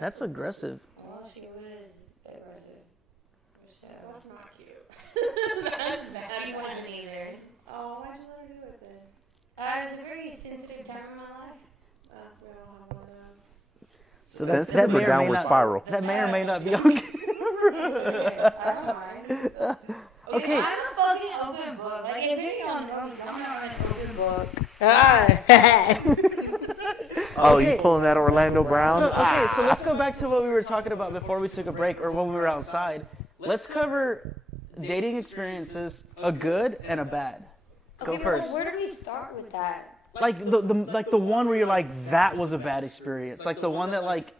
That's aggressive. Well, she was aggressive. That's not cute. That's bad. She wasn't either. Oh, why'd you let her do it then? It was a very sensitive time in my life. We don't have one of those. So Sensitive or downward spiral? That may or may not be on camera. I don't mind. Okay. Dude, I'm a fucking open book. Like, if you don't know, I'm an open book. Oh, Okay. you pulling that Orlando Brown? So let's go back to what we were talking about before we took a break, or when we were outside. Let's cover dating experiences, a good and a bad. Go Okay, first. Well, where do we start with that? Like the one where you're like, that was a bad experience. Like the one that like,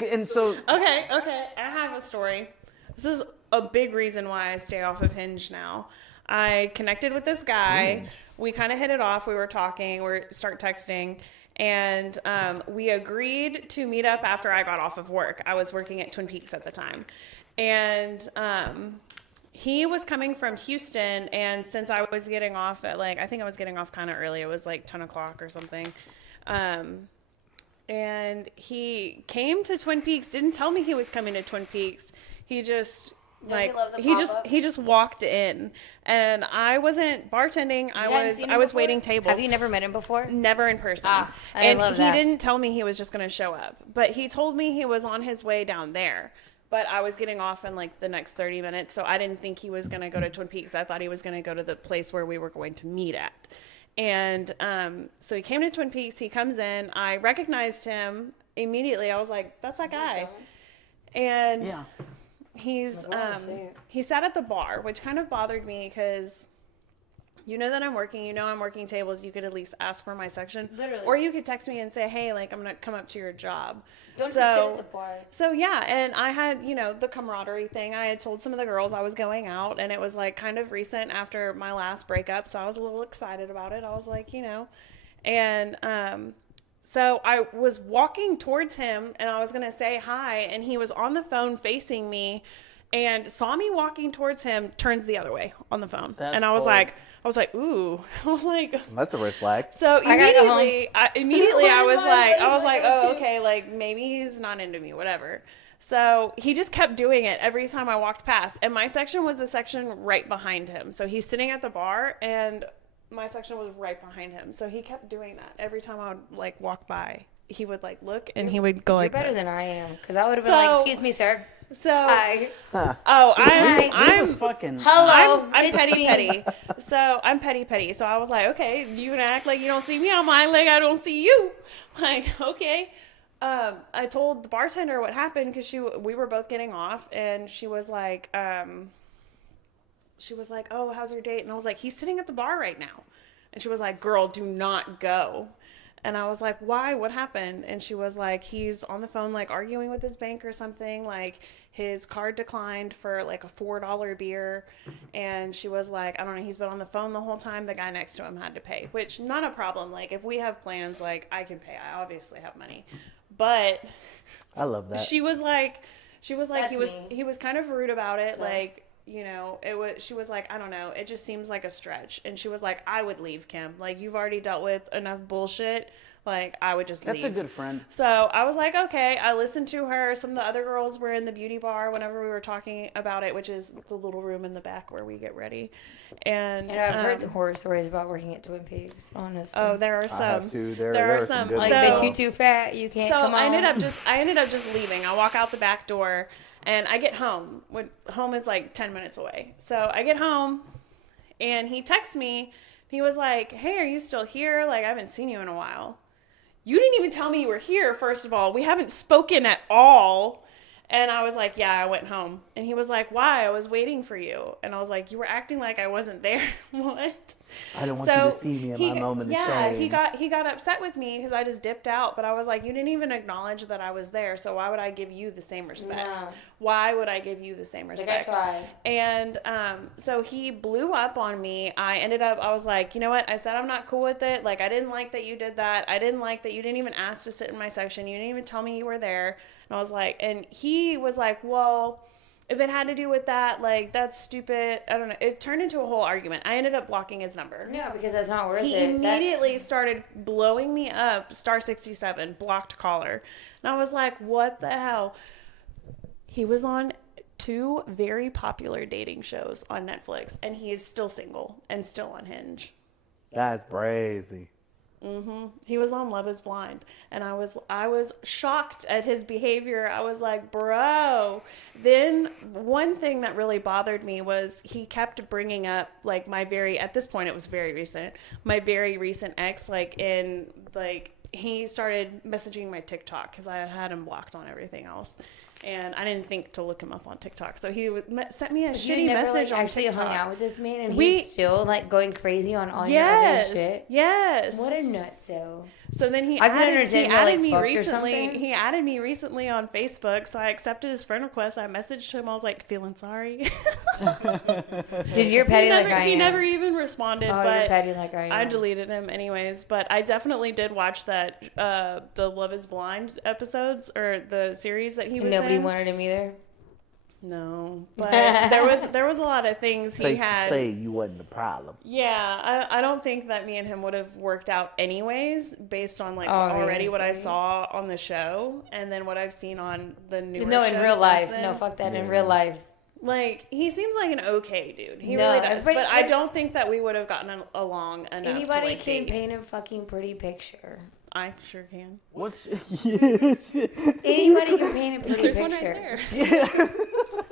and so. Okay. I have a story. This is a big reason why I stay off of Hinge now. I connected with this guy. We kind of hit it off. We were talking. We start texting. And we agreed to meet up after I got off of work. I was working at Twin Peaks at the time. And he was coming from Houston. And since I was getting off at I think I was getting off kind of early. It was like 10 o'clock or something. And he came to Twin Peaks, didn't tell me he was coming to Twin Peaks. He just he just walked in, and I wasn't bartending. I was waiting tables. Have you never met him before? Never in person. I love that. He didn't tell me he was just going to show up, but he told me he was on his way down there. But I was getting off in the next 30 minutes, so I didn't think he was going to go to Twin Peaks. I thought he was going to go to the place where we were going to meet at. And so he came to Twin Peaks. He comes in. I recognized him immediately. I was like, "That's that guy." And Yeah. he sat at the bar, which kind of bothered me because you know that I'm working. I'm working tables. You could at least ask for my section. Literally. Or you could text me and say, "Hey, I'm going to come up to your job." Don't just sit at the bar. So yeah, and I had, the camaraderie thing. I had told some of the girls I was going out, and it was kind of recent after my last breakup, so I was a little excited about it. I was like, and so I was walking towards him, and I was going to say hi, and he was on the phone facing me, and saw me walking towards him, turns the other way on the phone. That's and I was cold. like, ooh. I was like, That's a red flag. so immediately, I was like, oh, go-to? okay, maybe he's not into me, whatever. So he just kept doing it every time I walked past. And my section was the section right behind him. So he's sitting at the bar, and my section was right behind him. So he kept doing that every time I would walk by. He would look, and he would go You're like better this. than I am, because I would have been excuse me, sir. So Hi. I'm fucking. Hello. I'm it's petty me. petty. So I'm petty. So I was like, okay, you can act like you don't see me. I'm like I don't see you. Okay. I told the bartender what happened because we were both getting off, and she was like, oh, how's your date? And I was like, he's sitting at the bar right now. And she was like, girl, do not go. And I was like, why? What happened? And she was like, he's on the phone, arguing with his bank or something. His card declined for a $4 beer. And she was like, I don't know, he's been on the phone the whole time. The guy next to him had to pay, which not a problem. If we have plans, I can pay. I obviously have money. But I love that. she was like, That's he was kind of rude about it. She was like, I don't know, it just seems like a stretch. And she was like, I would leave, Kim. You've already dealt with enough bullshit. I would just leave. That's a good friend. So I was like, okay. I listened to her. Some of the other girls were in the beauty bar whenever we were talking about it, which is the little room in the back where we get ready. And I've heard horror stories about working at Twin Peaks, honestly. Oh, there are I some. have too. There are are some. some good bitch, you too fat. You can't come on. I ended up just leaving. I walk out the back door, and I get home. Home is 10 minutes away. So I get home, and he texts me. He was like, hey, are you still here? I haven't seen you in a while. You didn't even tell me you were here, first of all. We haven't spoken at all. And I was like, yeah, I went home. And he was like, why? I was waiting for you. And I was like, you were acting like I wasn't there. What? I didn't want you to see me in my moment of shame. he got upset with me because I just dipped out. But I was like, you didn't even acknowledge that I was there. So why would I give you the same respect? No. Why would I give you the same respect? I tried. And so he blew up on me. I was like, you know what? I said I'm not cool with it. I didn't like that you did that. I didn't like that you didn't even ask to sit in my section. You didn't even tell me you were there. And I was like, and he was like, well, if it had to do with that, like, that's stupid. I don't know. It turned into a whole argument. I ended up blocking his number. No, because that's not worth He it. immediately started blowing me up, star 67, blocked caller. And I was like, what the hell? He was on 2 very popular dating shows on Netflix, and he is still single and still on Hinge. That's crazy. He was on Love is Blind, and I was shocked at his behavior. I was like, bro. Then one thing that really bothered me was he kept bringing up, like, at this point it was very recent, my very recent ex, he started messaging my TikTok because I had him blocked on everything else. And I didn't think to look him up on TikTok. So he sent me a shitty message on actually TikTok. hung out with this man, and he's still like going crazy on all your other shit. Yes. What a nutso. So then he I can added understand me fucked or recently. something. He added me recently on Facebook, so I accepted his friend request. I messaged him. I was like, feeling sorry. Dude, you're petty like I am. He never even responded. Oh, but you're petty like I am. I deleted him anyways. But I definitely did watch that the Love Is Blind episodes or the series that he was Nobody in. wanted him either. No, but there was a lot of things he had. Say you wasn't the problem. Yeah, I don't think that me and him would have worked out anyways, based on already what I saw on the show and then what I've seen on the newer No, in real life. then. No, fuck that. In real life. Like, he seems like an okay dude. He No, really does. But I but- don't think that we would have gotten along enough Anybody to, can date. paint a fucking pretty picture. I sure can. What's Anybody can paint a pretty There's picture. one right there. yeah?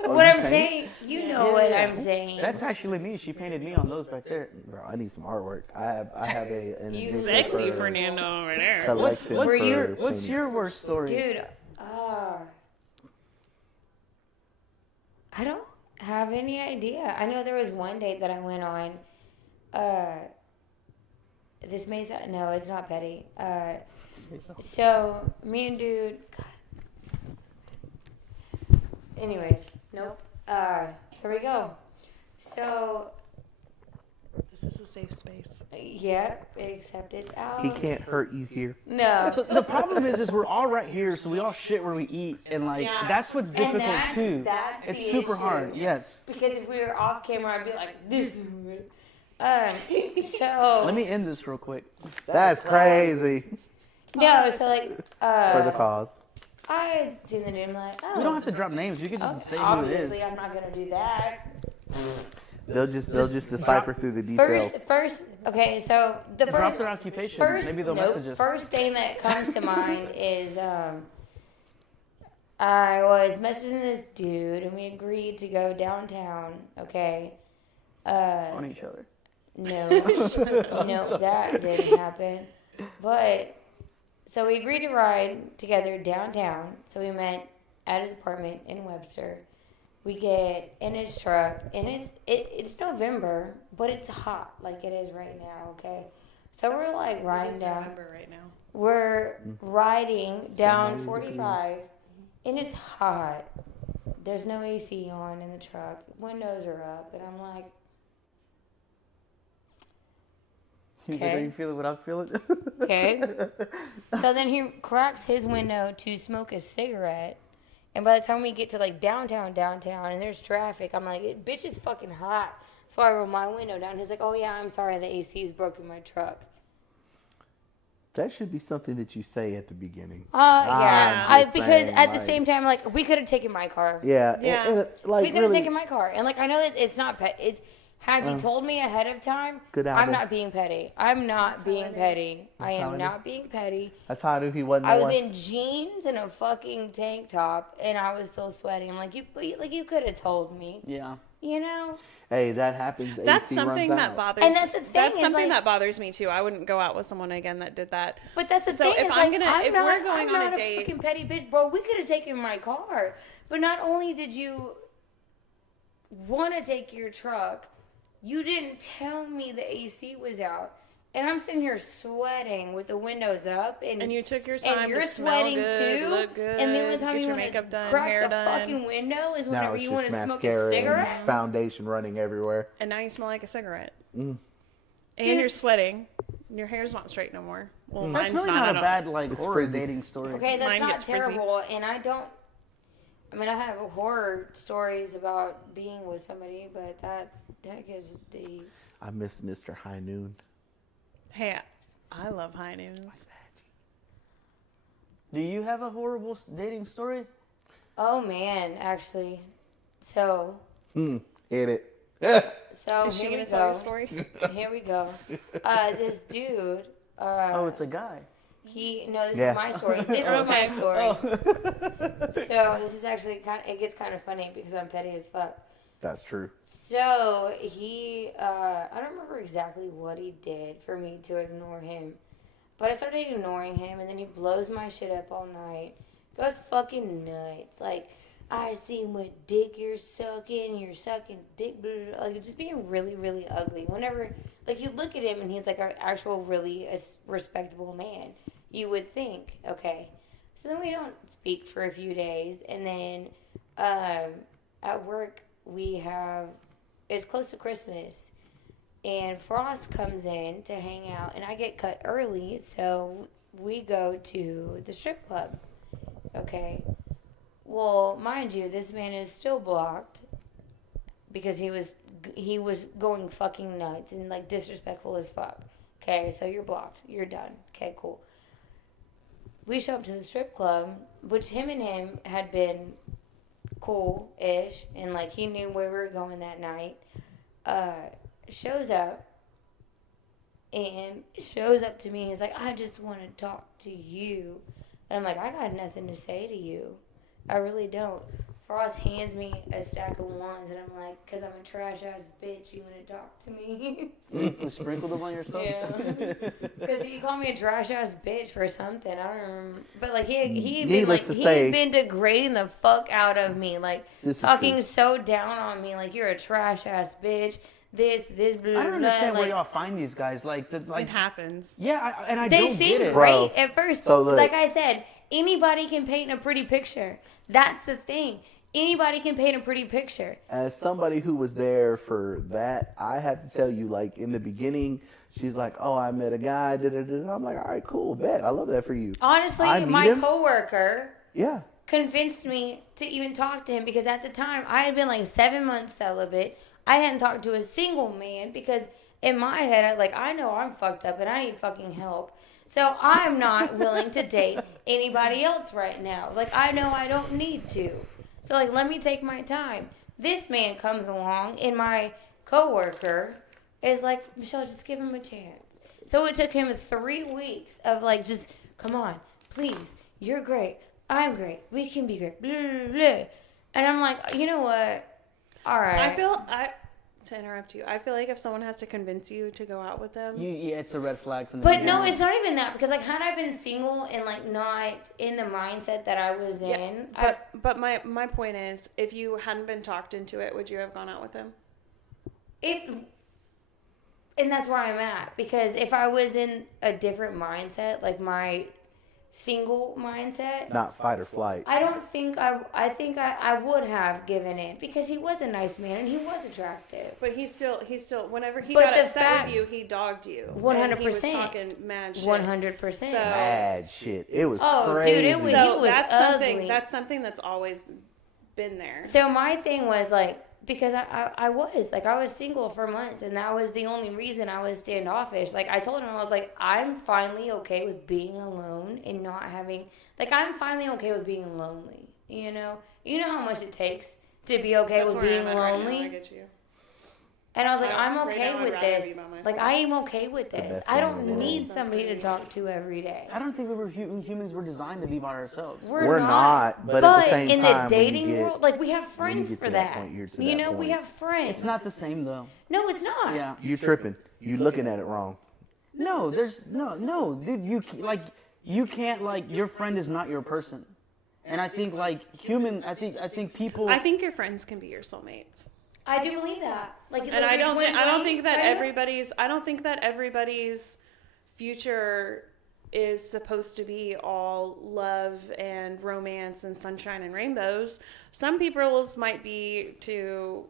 What I'm saying, you know what I'm saying. That's actually me. She painted me on those back there. Bro, I need some artwork. I have an You addiction Sexy for Fernando over there. collection What's for what's painting. your worst story? Dude, I don't have any idea. I know there was one date that I went on. This may sound, no, it's not petty. So, me and dude, God. Anyways, nope. Here we go. So, This is a safe space. yeah, except it's out. He can't hurt you here. No. The problem is we're all right here, so we all shit where we eat, and that's what's difficult that's- too. that's It's the super issue. hard. Yes. Because if we were off camera, I'd be like, this is weird. So. Let me end this real quick. That's crazy. No, so like, For the cause. I had seen the dude, I'm like, oh. We don't have to drop names. We can just say who it Obviously, is. I'm not gonna do that. They'll just decipher through the details. First, okay, so the Drop first, their occupation. Maybe they'll nope, message us. first thing that comes to mind is I was messaging this dude and we agreed to go downtown. Okay. On each other. No, no, that didn't happen. But so we agreed to ride together downtown. So we met at his apartment in Webster. We get in his truck, and it's November, but it's hot like it is right now. Okay, so we're like riding down. November right now. We're riding down 45, and it's hot. There's no AC on in the truck. Windows are up, and I'm like, He's like, Okay. are you feeling what I'm feeling? okay. So then he cracks his window to smoke a cigarette. And by the time we get to like downtown, and there's traffic, I'm like, bitch, it's fucking hot. So I roll my window down. He's like, oh yeah, I'm sorry, the AC's broke in my truck. That should be something that you say at the beginning. Yeah. I'm just Because saying, at the like- same time, like, we could have taken my car. Yeah. Yeah. Like We could have really, taken my car. And like, I know that it's not it's. Had you told me ahead of time, Good I'm album. not being petty. I'm not being petty. I how am it not being petty. that's how I knew he wasn't. I the was one. in jeans and a fucking tank top, and I was still sweating. I'm like, you could have told me, Yeah. you know. Hey, that happens. That's AC something runs that out. bothers. And that's the thing That's is, something like- that bothers me too. I wouldn't go out with someone again that did that. But that's the So thing. if is, I'm like, gonna- I'm if not, we're going I'm on a not date- fucking petty bitch, bro. We could have taken my car, but not only did you want to take your truck, you didn't tell me the AC was out. And I'm sitting here sweating with the windows up, And you took your time and you're to smell sweating good, too. look good, And the only time get you your want makeup to done, crack hair the done, fucking window is Now whenever it's you just want to smoke a mascara cigarette. and foundation running everywhere. and now you smell like a cigarette. Mm. And Dude, you're sweating. And your hair's not straight no more. Well, That's mine's really not I a don't- bad It's horror frizzy. dating story. Okay, that's Mine not gets frizzy. terrible, and I don't. I mean, I have horror stories about being with somebody, but that is the. I miss Mr. High Noon. Hey, I love high noons. Do you have a horrible dating story? Oh man, actually, so. Hit it. So Is she here we gonna tell your go. story? Here we go. This dude. Oh, it's a guy. This Yeah. is my story. This is my story. Oh. So this is actually it gets kind of funny because I'm petty as fuck. That's true. So he, I don't remember exactly what he did for me to ignore him, but I started ignoring him, and then he blows my shit up all night. Goes fucking nuts. Like, I seen what dick you're sucking dick, blah, blah, blah. Like, just being really, really ugly. Whenever, like, you look at him and he's like an actual really respectable man, you would think, okay. So then we don't speak for a few days, and then at work it's close to Christmas, and Frost comes in to hang out, and I get cut early, so we go to the strip club. Okay. Well, mind you, this man is still blocked because he was going fucking nuts and like disrespectful as fuck. Okay, so you're blocked. You're done. Okay, cool. We show up to the strip club, which him and him had been cool-ish, and like he knew where we were going that night. Shows up to me and he's like, I just want to talk to you. And I'm like, I got nothing to say to you. I really don't. Frost hands me a stack of ones, and I'm like, because I'm a trash-ass bitch, you want to talk to me? You sprinkled them on yourself? Yeah. Because he called me a trash-ass bitch for something. I don't remember. But, like, he had been degrading the fuck out of me. Like, talking so down on me. Like, you're a trash-ass bitch. This, blah, blah, blah. I don't understand where like, y'all find these guys. Like, It happens. Yeah, I they don't seem get it. great at first. So look, like I said, anybody can paint a pretty picture. That's the thing. Anybody can paint a pretty picture. as somebody who was there for that, I have to tell you, like, in the beginning, she's like, oh, I met a guy, da-da-da-da. I'm like, all right, cool, bet. I love that for you. Honestly, I meet my him. coworker Yeah. convinced me to even talk to him because at the time I had been like 7 months celibate. I hadn't talked to a single man because in my head, I know I'm fucked up and I need fucking help. So I'm not willing to date anybody else right now. Like, I know I don't need to. So, like, let me take my time. This man comes along, and my coworker is like, Michelle, just give him a chance. So it took him 3 weeks of, like, just, come on, please, you're great, I'm great, we can be great, blah, blah, blah. And I'm like, you know what? All right. To interrupt you, I feel like if someone has to convince you to go out with them, Yeah, it's a red flag from the But beginning. no, it's not even that because like had I been single and like not in the mindset that I was in, but my point is, if you hadn't been talked into it, would you have gone out with him? And that's where I'm at because if I was in a different mindset, like my single mindset, Not fight or flight. I don't think I would have given in because he was a nice man and he was attractive. But he still whenever he But got the upset fact- with you, he dogged you. 100%. And he was talking mad shit. 100%. So- Bad shit. It was Oh, dude, crazy. it was- So was that's ugly. something that's always been there. So my thing was like, because I was single for months and that was the only reason I was standoffish. Like I told him, I was like, I'm finally okay with being alone and not having, like I'm finally okay with being lonely. You know how much it takes to be okay That's with where being I'm at right now, lonely. I get you. And I was like, I'm Right okay now, I'd with rather this. be by myself. Like I am okay with the this. best I thing in don't the world. need somebody to talk to every day. I don't think we were humans were designed to be by ourselves. We're not, but at the same in time, the when you dating get- world, like we have when you friends get for to that point, you're to that we point. have friends. It's not the same though. No, it's not. Yeah. You tripping. You looking at it wrong. No, there's no, dude. You can't like your friend is not your person, and I think like human. I think people. I think your friends can be your soulmates. I do believe that. Like, And I don't think that everybody. everybody's future is supposed to be all love and romance and sunshine and rainbows. Some people's might be to,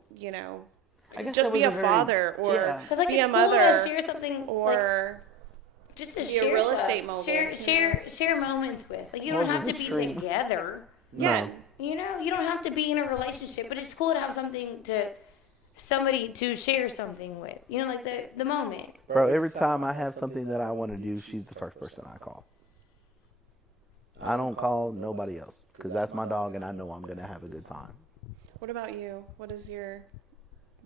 I guess just that be was a very- father or yeah. Because like be it's a cool mother to share something or just to be a share real stuff. estate mogul. Share moments with. Like you don't Or have to just be shrink. together. Yeah. You know, you don't have to be in a relationship, but it's cool to have somebody to share something with. You know, like the moment. Bro, every time I have something that I want to do, she's the first person I call. I don't call nobody else because that's my dog and I know I'm going to have a good time. What about you? What is your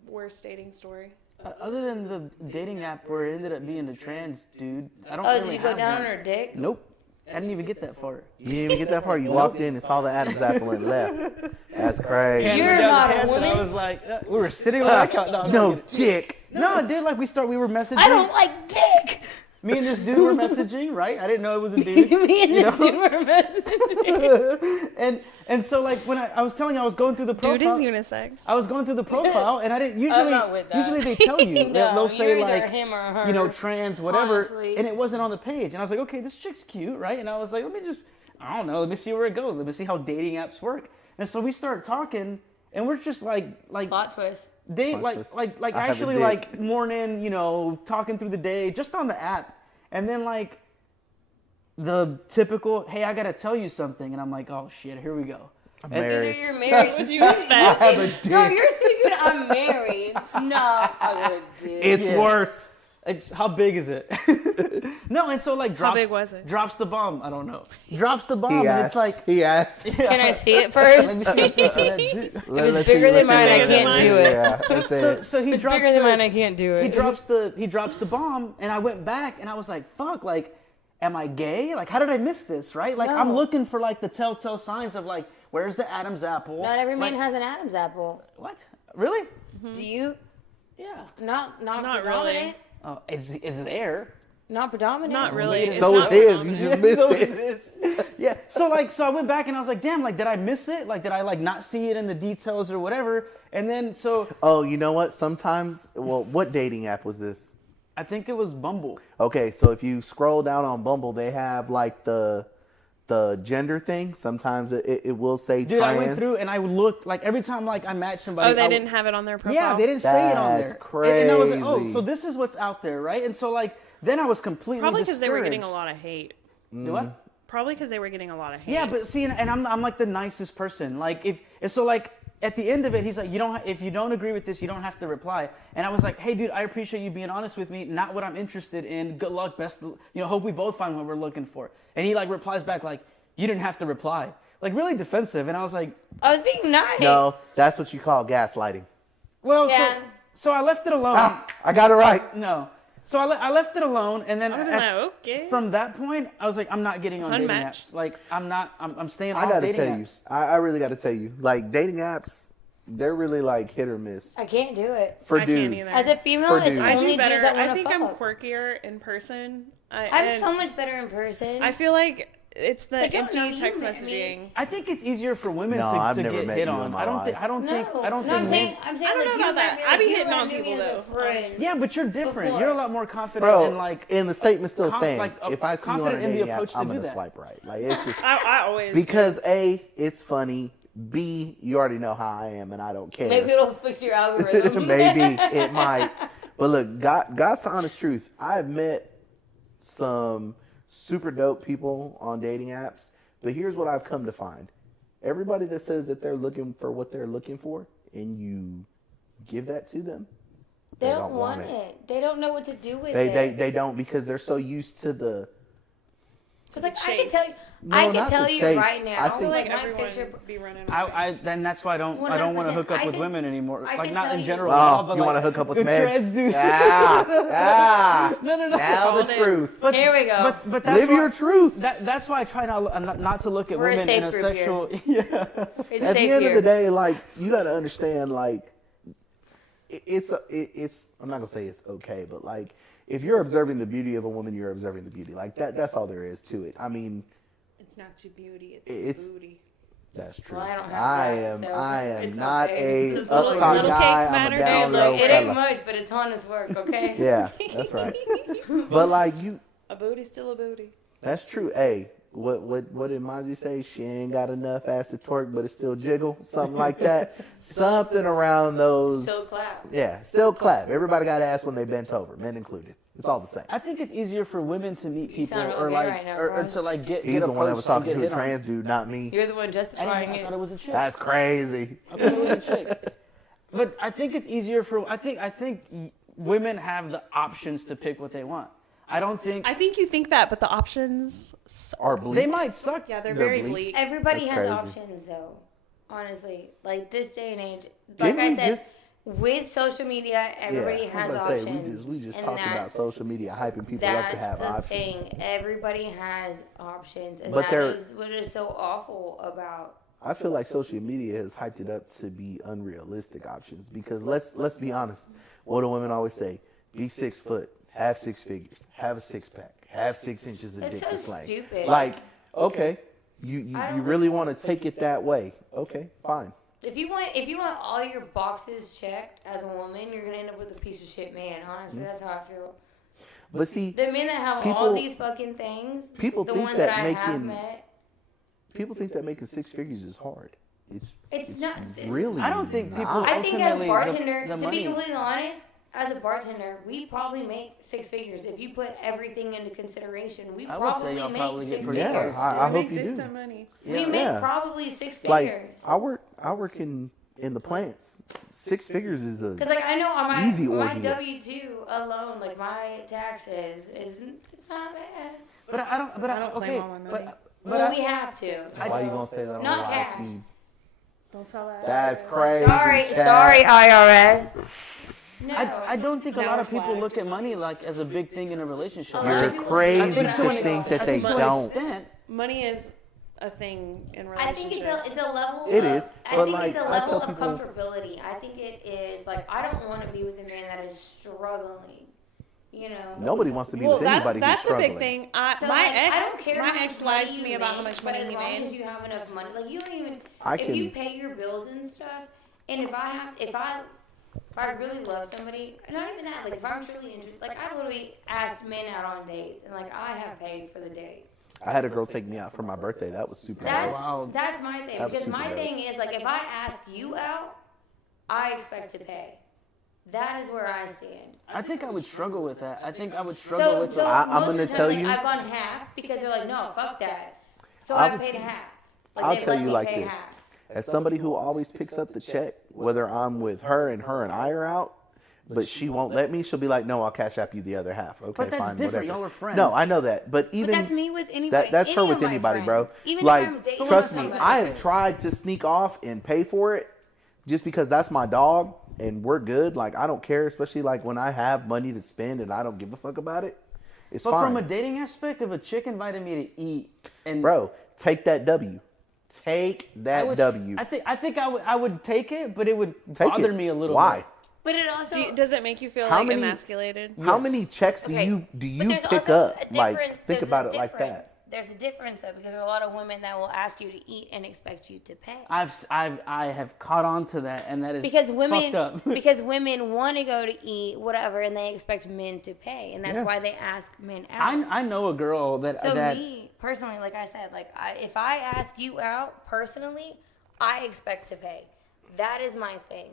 worst dating story? Other than the dating app where it ended up being a trans dude, I don't Oh, really did you go have down one. on her dick? Nope. I didn't even get that far. You didn't even get that far. You walked in and saw the Adam's apple and left. That's crazy. Hand You're me down not the a pants and I woman. was like, we were sitting on the couch. No, I'm No not kidding. dick. No, dude, like we were messaging. I don't like dick. Me and this dude were messaging, right? I didn't know it was a dude. Me and this dude were messaging. and so like when I was telling you I was going through the profile. Dude is unisex. I was going through the profile and I didn't usually. not with that. Usually they tell you. No, They'll say you're either like him or her. you know, trans, whatever, Honestly. and it wasn't on the page. And I was like, okay, this chick's cute, right? And I was like, I don't know, let me see where it goes. Let me see how dating apps work. And so we start talking, and we're just like Plot twist. date, Plot like twist. I have a actually dick. like morning, you know, talking through the day, just on the app. And then like the typical, hey, I gotta tell you something, and I'm like, oh shit, here we go. I'm And- Either married. you're married. What you expect? I have a No, dick. you're thinking I'm married. No, I would do. It's Yeah. worse. How big is it? No, and so like drops, big was it? Drops the bomb. I don't know. Drops the bomb, He and asked. it's like, He asked. Can I see it first? If If it's bigger than mine, I can't do it. Yeah, that's it. so he If it's drops bigger than the, mine, I can't do he it. drops the bomb, and I went back and I was like, fuck, like, am I gay? Like, how did I miss this? Right? Like, I'm No. looking for like the telltale signs of like, where's the Adam's apple? Not every man Like, has an Adam's apple. What? Really? Do you? Yeah. Not Not predominant. really. Oh, it's there. Not predominant. Not really. It's So not is his. You predominant. just missed So it. is his. Yeah. So I went back and I was like, damn, like, did I miss it? Like, did I like not see it in the details or whatever? And then so Oh, you know what? Sometimes, well, what dating app was this? I think it was Bumble. Okay, so if you scroll down on Bumble, they have like the gender thing. Sometimes it will say Dude, trans. I went through and I looked like every time like I matched somebody. Oh, they I- didn't have it on their profile? Yeah, they didn't say it on That's there. And I was like, oh, crazy. so this is what's out there, right? And so like then I was completely Probably because they were getting a discouraged. lot of hate. Do what? Probably because they were getting a lot of hate. Yeah, but see, and I'm like the nicest person. Like if and so like at the end of it, he's like, if you don't agree with this, you don't have to reply. And I was like, hey, dude, I appreciate you being honest with me. Not what I'm interested in. Good luck, best. Hope we both find what we're looking for. And he like replies back like, you didn't have to reply. Like really defensive. And I was like, I was being nice. No, that's what you call gaslighting. well, Yeah. so I left it alone. Ah, I got it right. No. So I left it alone, and then I don't know. Okay. from that point, I was like, I'm not getting on dating Unmatched. apps. Like, I'm staying I off gotta dating tell you, apps. I really gotta tell you, like dating apps, they're really like hit or miss I can't do it. for I can't dudes. either. As a female, For it's dudes. I only do dudes better. that I want to think I'm fuck. quirkier in person. I'm and so much better in person. I feel like it's the Like, I don't know, empty you text met me. messaging. I think it's easier for women No, to I've get never met hit you on. in my I don't think. life. I don't no, think. I don't no, think. I'm saying, men- I'm saying, I don't like, know you about met that. me, I like, be you hitting were on new people, as a though, friend. honestly. Yeah, but you're different. Before. You're a lot more confident Bro, in like. and the statement still com- stands. like, If I see you on a confident in the dating app, approach to I'm do gonna that. swipe right. Like it's just I always because A, it's funny. B, you already know how I am, and I don't care. Maybe it'll fix your algorithm. Maybe it might. But look, God's the honest truth. I've met some super dope people on dating apps, but here's what I've come to find. Everybody that says that they're looking for what they're looking for, and you give that to them, They don't want it. They don't know what to do with They it. they don't because they're so used to the. Because like I can chase. tell you, No, I can not tell the you chase. right now. I I feel like my everyone picture. be running. Then that's why I don't want to 100%. hook up I with can- women anymore. I Like can not tell in you- general. Oh, but you like, want to hook up with the men? trans dudes. No. No. Now the Called it. truth. But, Here we go. But that's Live why, your truth. That's why I try not to look at We're a women safe in a group sexual. Yeah. It's At safe the end here. of the day, like you got to understand, like it's I'm not gonna say it's okay, but like if you're observing the beauty of a woman, you're observing the beauty. Like that's all there is to it. I mean, It's not your beauty, It's- it's booty. that's true. Well, I don't have I that, am so it's not okay. a Little uptight cakes guy. I'm matter, a dude, down Dude, low look, it ain't fella. much, but it's honest work, okay? Yeah, that's right. But like you, A booty's still a booty. that's true. Hey, what did Mozzie say? She ain't got enough ass to twerk, but it still jiggle, something like that. Something around those. Still clap. Yeah, still clap. Everybody got ass when they bent over, men included. It's all the same. I think it's easier for women to meet You people sound or okay like right now, or Ross. to like get He's the one that was approached and talking get to a hit on. trans dude, not me. You're the one I justifying thought it it. was a chick. That's crazy. I thought it was a chick. But I think it's easier for I think women have the options to pick what they want. I don't think I think you think that, but the options, Or bleak. they might suck. yeah, they're They're very bleak. bleak. Everybody That's has crazy. options, though. Honestly, like this day and age, like Didn't I we said, just- with social media, everybody yeah, has I was about to say, options. we just and talked about that's- social media hyping people up to That's have the options. thing. Everybody has options, and But that they're- is what is so awful about. I feel like social media has hyped it up to be unrealistic options because let's be honest. What do women always say? Be 6 foot, have 6 figures, have a 6-pack, have 6 inches of It's dick so to slang. stupid. Like, okay, you I don't- really want to take it that way? Okay, fine. If you want all your boxes checked as a woman, you're gonna end up with a piece of shit man. Honestly, that's how I feel. But see, The men that have all People- these fucking things, people the think ones that that I have making- met, people think that making 6 figures is hard. it's not. It's, Really, I don't think people- not. I think as a ultimately, bartender, the to money- be completely honest, as a bartender, we probably make 6 figures. If you put everything into consideration, we I would say probably y'all make probably get 6 pretty figures. close. I hope make you do. decent money. We Yeah. make Yeah. probably 6 Like figures. I work in the plants. 6 figures is a Because like I know on my Easy my ordeal. W-2 alone, like my taxes is it's not bad. But I don't. But I don't claim okay. all my money. But Well, I- we have to. Why you gonna say that on Not live cash. feed? Don't tell that. That's crazy. Sorry, Chad. sorry, IRS. No. I don't think a Now lot we're of people flagged. look at money like as a big thing in a relationship. A lot of You're people crazy think to so. an to think that I they think to an don't. extent, Money is a thing in I think relationships. it's a level. It of, is, I but, think like, it's a I level tell of people- comfortability. I think it is like I don't want to be with a man that is struggling. You know. Nobody wants to be Well, with anybody that's who's a struggling. big thing. So, My like, ex, I don't care my how ex much lied money to me you about how make, much but money as he long as made. you have enough money, like you don't even. I If you can- pay your bills and stuff, and if I really love somebody, not even that, like if I'm truly interested, like I've literally asked men out on dates, and like I have paid for the date. I had a girl take me out for my birthday. That was super That's dope. Wow. that's my thing. That's Because super my dope. thing is like if I ask you out, I expect to pay. That is where I stand. I think I would struggle with that. I think I would struggle So, with so the. I'm most of gonna the time, tell like, you- I've gone half because they're like, no, fuck that. So I I was- paid half. Like, I'll they tell let you me like pay this. half. As somebody who always picks up the check, whether I'm with her and I are out, but she won't let me, she'll be like, no, I'll cash app you the other half. Okay, But that's fine, different. whatever. Y'all are friends. No, I know that. But But even that's me with anybody. that's her any with of my anybody, bro. friends. Even Like, if I'm dating trust me, somebody. I have tried to sneak off and pay for it just because that's my dog and we're good. Like, I don't care, especially like when I have money to spend and I don't give a fuck about it. It's But fine. from a dating aspect, if a chick invited me to eat and Bro, take that W. Take I that would, W. I think I would take it, but it would Take bother it. me a little Why? bit. But it also. Does it make you feel How like many- emasculated? How Yes. many checks do Okay, you but there's pick also up? a Like, difference- think there's a about it like that. difference. There's a difference though because there are a lot of women that will ask you to eat and expect you to pay. I have caught on to that, and that is Because fucked women, up. because women want to go to eat whatever, and they expect men to pay, and that's Yeah. why they ask men out. I know a girl that So that me personally, like I said, like if I ask you out personally, I expect to pay. That is my thing.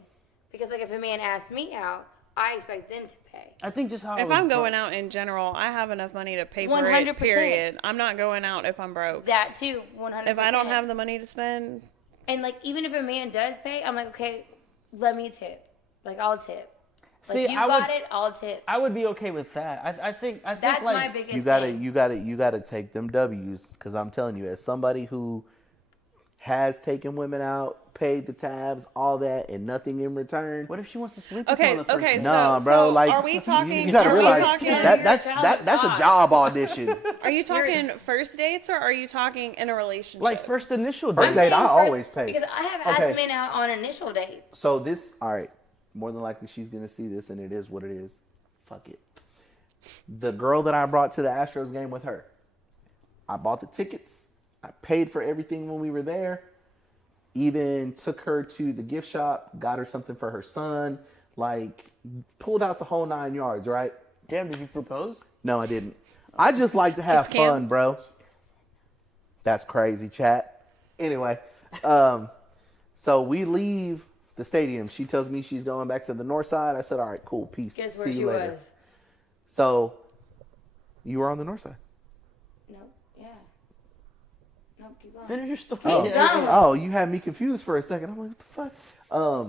Because like if a man asks me out, I expect them to pay. I think just how If I'm going out in general, I have enough money to pay for it. 100%. Period. I'm not going out if I'm broke. That too, 100%. If I don't have the money to spend, and like even if a man does pay, I'm like, okay, let me tip. Like I'll tip. Like See, you I got would- it, I'll tip. I would be okay with that. I think That's like my biggest You gotta, thing. you gotta take them W's. Because I'm telling you, as somebody who has taken women out, paid the tabs, all that, and nothing in return. what if she wants to sleep Okay, with you on the first okay, date? Nah, so- bro. so Like, are we talking- You gotta are we realize talking- that's a job audition. are you talking first dates or are you talking in a relationship? Like first initial First date. date, I Saying always pay. Because I have asked Okay. men out on initial dates. So this, all right. More than likely, she's gonna see this, and it is what it is. Fuck it. The girl that I brought to the Astros game with her, I bought the tickets. I paid for everything when we were there. Even took her to the gift shop, got her something for her son. Like, pulled out the whole 9 yards, right? Damn, did you propose? No, I didn't. I just like to have Just can't- fun, bro. That's crazy, chat. Anyway, so we leave the stadium. She tells me she's going back to the north side. I said, all right, cool, peace. Guess See where you she later. was? So, you were on the north side. No, yeah. No, keep going. Finish your story. Keep going. Oh, you had me confused for a second. I'm like, what the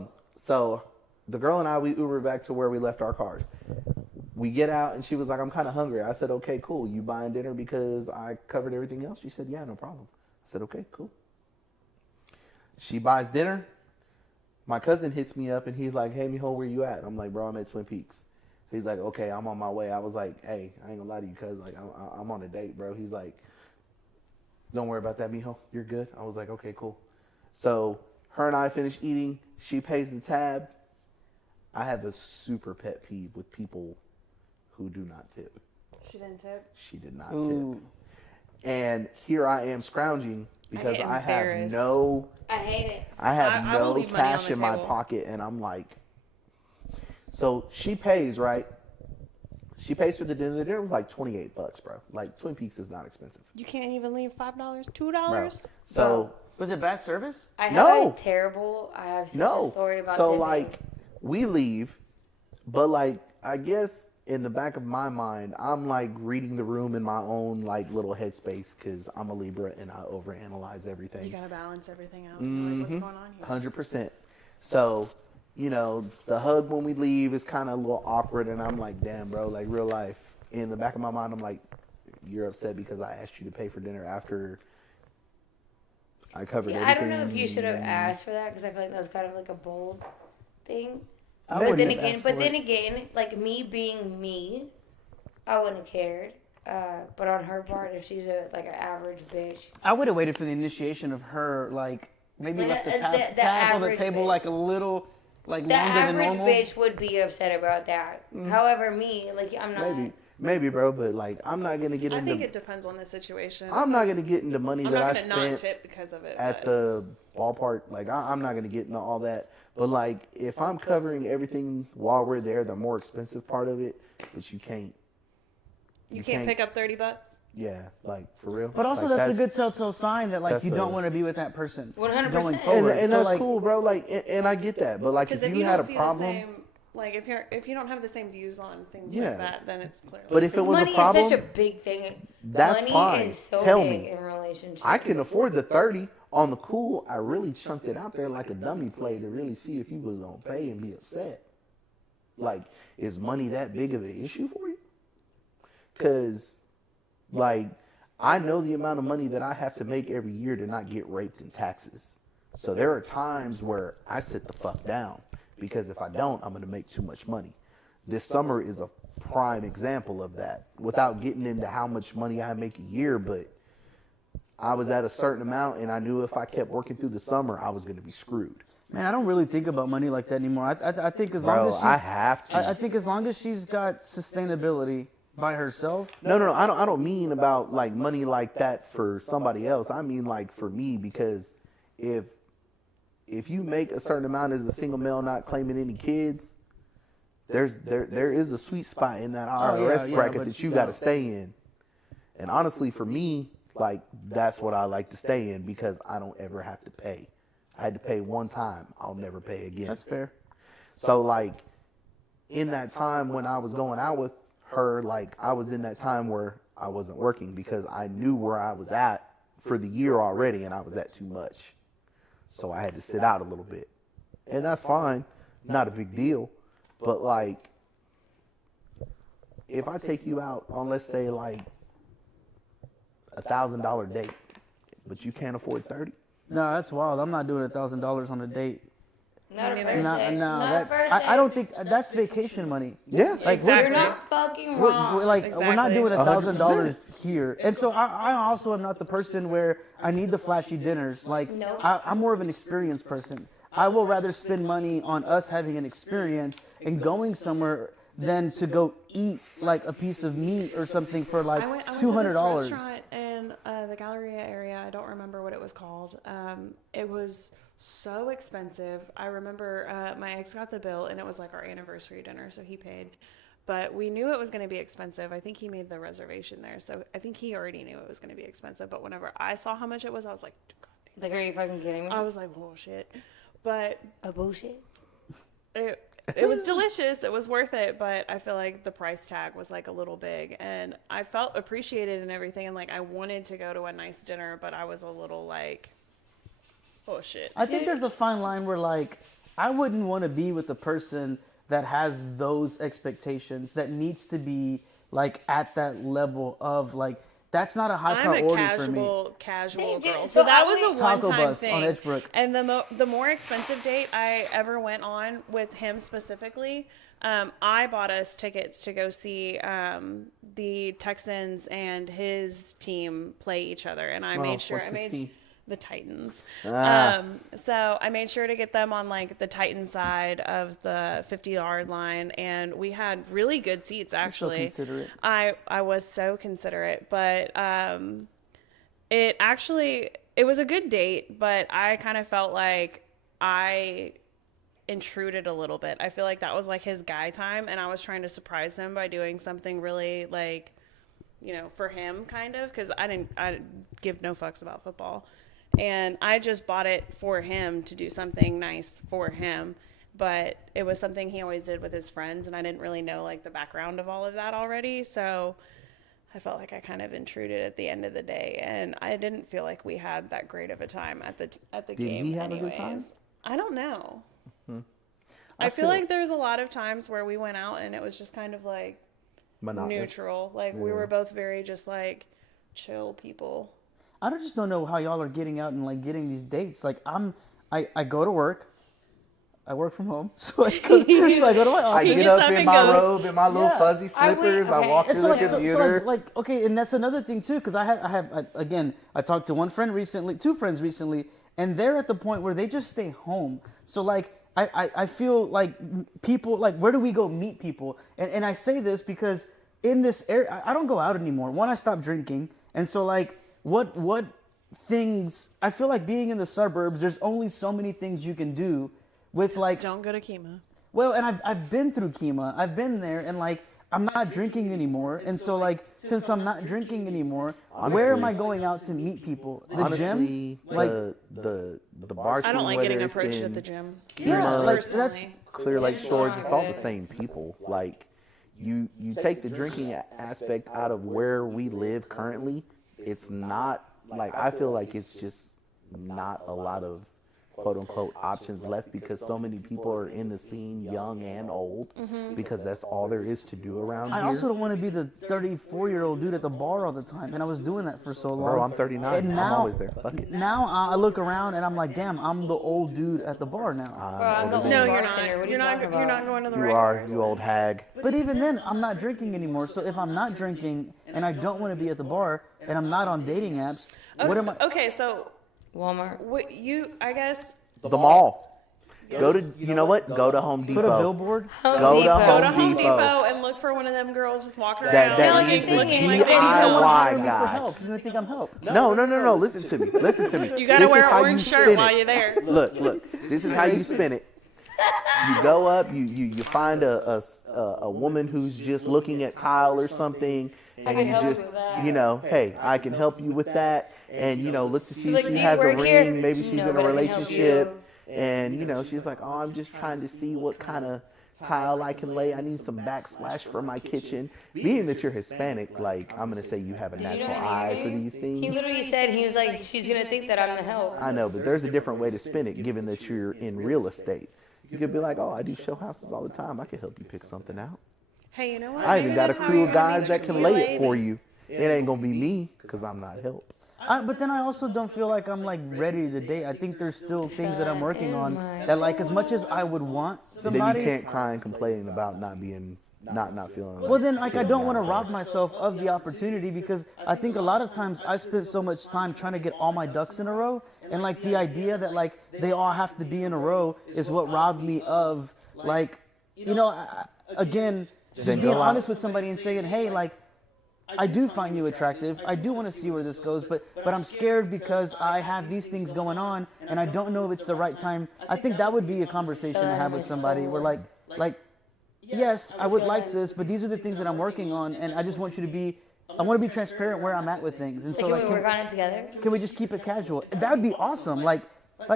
fuck? So the girl and I, we Ubered back to where we left our cars. We get out and she was like, I'm kind of hungry. I said, okay, cool. You buying dinner because I covered everything else? She said, yeah, no problem. I said, okay, cool. She buys dinner. My cousin hits me up and he's like, hey, mijo, where you at? I'm like, bro, I'm at Twin Peaks. He's like, okay, I'm on my way. I was like, hey, I ain't gonna lie to you, cuz like I'm on a date, bro. He's like, don't worry about that, mijo. You're good. I was like, okay, cool. So her and I finish eating. She pays the tab. I have a super pet peeve with people who do not tip. She didn't tip. She did not Ooh. tip. And here I am scrounging because get I have embarrassed. no I hate it. I will leave money on cash the in my table. pocket, and I'm like, so she pays, right? She pays for the dinner. The dinner was like $28, bro. Like Twin Peaks is not expensive, You can't even leave $5, $2. bro. So Was it bad service? I have No. a terrible. I have such no, a story about so tipping. like we leave, but like I guess in the back of my mind, I'm like reading the room in my own like little headspace because I'm a Libra and I overanalyze everything. You gotta balance everything out. Like, what's going on here? 100%. So, you know, the hug when we leave is kind of a little awkward, and I'm like, damn, bro, like real life. In the back of my mind, I'm like, you're upset because I asked you to pay for dinner after I covered See, everything. I don't know if you should have asked for that because I feel like that was kind of like a bold thing. I But wouldn't then have again, asked but for then it. again, like me being me, I wouldn't have cared. But on her part, if she's like an average bitch, I would have waited for the initiation of her, like maybe Like, left the tab, the tab on the average table bitch. like a little, like the longer than average normal. bitch would be upset about that. However, me, like I'm not. Maybe, bro, but like I'm not gonna get I into. think it depends on the situation. I'm not gonna get into money I'm that not I gonna not spent tip because of it. at but the ballpark. Like I'm not gonna get into all that. But like if I'm covering everything while we're there, the more expensive part of it, but you can't. you can't pick up $30. Yeah, like for real. But also, Like, that's a good telltale sign that like that's you don't a- want to be with that person 100%. going And, forward. and So, that's like, cool, bro. Like, and I get that. But like, Because if if you you had don't a see problem, the same, like if you don't have the same views on things Yeah. like that, then it's clearly. but if it was money a problem, is such a big thing. that's money fine. is so Tell big me. in relationships. I can afford the 30 on the cool. I really chunked it out there like a dummy play to really see if you was gonna pay and be upset. Like, is money that big of an issue for you? Because, like, I know the amount of money that I have to make every year to not get raped in taxes. So there are times where I sit the fuck down because if I don't, I'm gonna make too much money. This summer is a prime example of that. Without getting into how much money I make a year, but I was at a certain amount and I knew if I kept working through the summer, I was gonna be screwed. man, I don't really think about money like that anymore. I think as long Bro, as she's, I have to. I think as long as she's got sustainability by herself. No. I don't mean about like money like that for somebody else. I mean like for me, because if you make a certain amount as a single male not claiming any kids, there is a sweet spot in that IRS yeah, bracket but that you got to stay in. And honestly, for me, like that's what I like to stay in because I don't ever have to pay. I had to pay one time. I'll never pay again. That's fair. So like in that time when I was going out with her, like I was in that time where I wasn't working because I knew where I was at for the year already and I was at too much. So I had to sit out a little bit. And that's fine. Not a big deal. But like if I take you out on, let's say, like $1,000 date, but you can't afford 30, No, that's wild. I'm not doing $1,000 on a date. Not a No, first No, date. no, Not a first date. I don't think that's vacation money. yeah, Like Exactly. You're not fucking we're wrong. like we're not Exactly. doing $1,000 100%. here, and so I also am not the person where I need the flashy dinners. Like No. I'm more of an experienced person. I will rather spend money on us having an experience and going somewhere than to go eat like a piece of meat or something for like I went to this $200. restaurant in the Galleria area. I don't remember what it was called. It was so expensive. I remember my ex got the bill, and it was like our anniversary dinner, so he paid. But we knew it was going to be expensive. I think he made the reservation there, so I think he already knew it was going to be expensive. But whenever I saw how much it was, I was like, God damn. Like, are you fucking kidding me? I was like, oh shit. But a bullshit. it was delicious. It was worth it, but I feel like the price tag was like a little big, and I felt appreciated and everything, and like I wanted to go to a nice dinner, but I was a little like, oh shit. I think there's a fine line where like I wouldn't want to be with the person that has those expectations, that needs to be like at that level of like, that's not a high priority for me. Casual Same, dude. girl. So So that I was a went- Taco one-time Bus thing. on Edgebrook. And the more expensive date I ever went on with him specifically, I bought us tickets to go see the Texans and his team play each other, and I made sure what's his team? the Titans. Ah. So I made sure to get them on like the Titan side of the 50-yard line, and we had really good seats actually. considerate. I was so considerate, but it was a good date, but I kind of felt like I intruded a little bit. I feel like that was like his guy time, and I was trying to surprise him by doing something really like, for him kind of, because I give no fucks about football. And I just bought it for him to do something nice for him. But it was something he always did with his friends, and I didn't really know like the background of all of that already. So I felt like I kind of intruded at the end of the day, and I didn't feel like we had that great of a time at the game. he have a anyways. good time? I don't know. I I feel feel- like there's a lot of times where we went out and it was just kind of like Monotonous. neutral. Like we were both very just like chill people. I just don't know how y'all are getting out and like getting these dates. Like I go to work. I work from home, so I go to my office. I He get gets up up in and my goes. robe and my little Yeah. fuzzy I went- slippers. I okay. walk to And the so, computer. okay, and that's another thing too, because I have again, I talked to two friends recently, and they're at the point where they just stay home. So like, I feel like people, like, where do we go meet people? And I say this because in this area, I don't go out anymore. One, I stopped drinking, and so like, what things, I feel like being in the suburbs, there's only so many things you can do with like. Don't go to Kima. Well, and I've been through Kima. I've been there, and like I'm not drinking anymore. And so like since I'm not drinking anymore, where am I going out to meet people? The Honestly, gym? Like the bar scene, I don't like getting whether it's approached in at the gym. yeah, like that's Personally. Clear Lake It's Shores, not it's all the good. same people. Like you take the drinking aspect out of where we live currently. It's not like, I feel like it's just not a lot of quote unquote options left, because so many people are in the scene, young and old, because that's all there is to do around I here. also don't want to be the 34-year-old dude at the bar all the time, and I was doing that for so long. Bro, I'm 39. And I'm now, always there. Fuck it. Now I look around and I'm like, damn, I'm the old dude at the bar now. Bro, I'm the older old No, you're bartender. not. What are You're not. talking You're about? not going to the You right are, bars. you old hag. But even then, I'm not drinking anymore. So if I'm not drinking and I don't want to be at the bar and I'm not on dating apps, what am I? Okay, so Walmart. I guess The mall. Go to, you know what? Go to Home Depot. Put a billboard? Home Go to Depot. go to Home Home Depot. Depot and look for one of them girls just walking That around needs No, the I'm saying, looking like, like they DIY need help. Hire me for guy. help. He's gonna think I'm help. No. Listen to me. Listen to me. You gotta This wear is an how orange you shirt spin while it. you're there. Look. This is how you spin it. You go up. You find a woman who's just looking at tile or something, I and can you help you just, with that. you know, hey, I can help you with that, and you know, look to see like, if "Do she you has a work ring. here?" Maybe she's No, in a but I can help relationship, you. and you know, she's like, oh, I'm just trying to see what kind of tile I can lay. I need some backsplash for my kitchen. Being that you're Hispanic, like, I'm gonna say you have a You know natural what eye he for is? these He things. literally said, he was like, she's gonna think that I'm the help. I know, but there's a different way to spin it, given that you're in real estate. You could be like, oh, I do show houses all the time. I can help you pick something out. Hey, you know what? I Maybe even got a that's how crew you're of gonna guys meet that can your lay it lady. for you. It ain't gonna be me, because I'm not help. But then I also don't feel like I'm like ready to date. I think there's still things that I'm working on my that, like, as much as I would want Then somebody. you can't cry and complain about not feeling Well, then, like, I don't want to rob myself of the opportunity, because I think a lot of times I spent so much time trying to get all my ducks in a row, and like the idea that like they all have to be in a row is what robbed me of, like, you know, again, just Then being go out. honest with somebody and saying, hey, like, I do find you attractive. I do want to see where this goes, but I'm scared because I have these things going on, and I don't know if it's the right time. I think that would be a conversation to have with somebody where like, yes, I would like this, but these are the things that I'm working on, and I just want you to be, I want to be transparent where I'm at with things. And So so, can like, we work on it together? can we just keep it casual? That would be awesome. Like,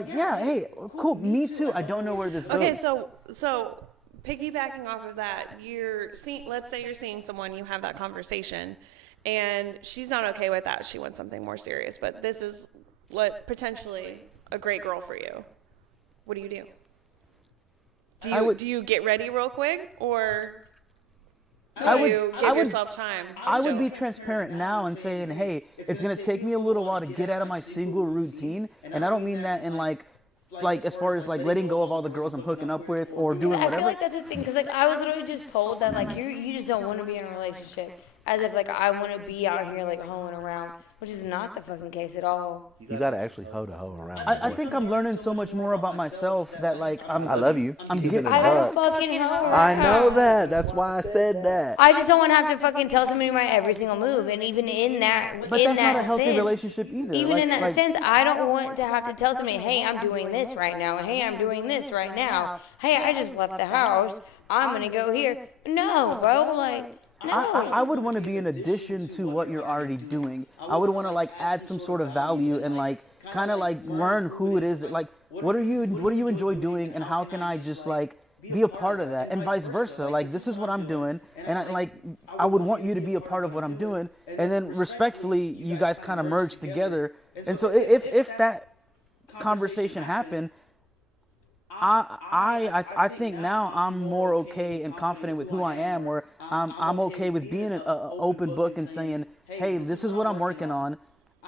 yeah, hey, cool, me too. I don't know where this goes. Okay, so piggybacking off of that, let's say you're seeing someone, you have that conversation, and she's not okay with that. She wants something more serious, but this is potentially a great girl for you. What do you do? Do you get ready real quick, or do you give yourself time? I would be transparent now and saying, hey, it's going to take me a little while to get out of my single routine. And I don't mean that in like as far as like letting go of all the girls I'm hooking up with or doing whatever. I feel like that's the thing, because like I was literally just told that like you just don't want to be in a relationship, as if like I want to be out here like hoeing around, which is not the fucking case at all. You gotta actually hoe to hoe around. I think I'm learning so much more about myself that like I love you. I'm Keeping getting. it I don't buck. fucking hoe I know around. that. That's why I said that. I just don't want to have to fucking tell somebody my every single move, and even in that, But in that's that not a healthy sense, relationship either. even Like- in that like- sense, I don't want to have to tell somebody, hey, I'm doing this right now. Hey, I'm doing this right now. Hey, I just left the house. I'm gonna go here. No, bro, like. No. I would want to be in addition to what you're already doing. I would want to like add some sort of value and like kind of like learn who it is that like what do you enjoy doing, and how can I just like be a part of that, and vice versa. Like this is what I'm doing, and I would want you to be a part of what I'm doing, and then respectfully you guys kind of merge together. And so if that conversation happened, I think now I'm more okay and confident with who I am, where I'm okay with being an open book and saying, hey, this is what I'm working on.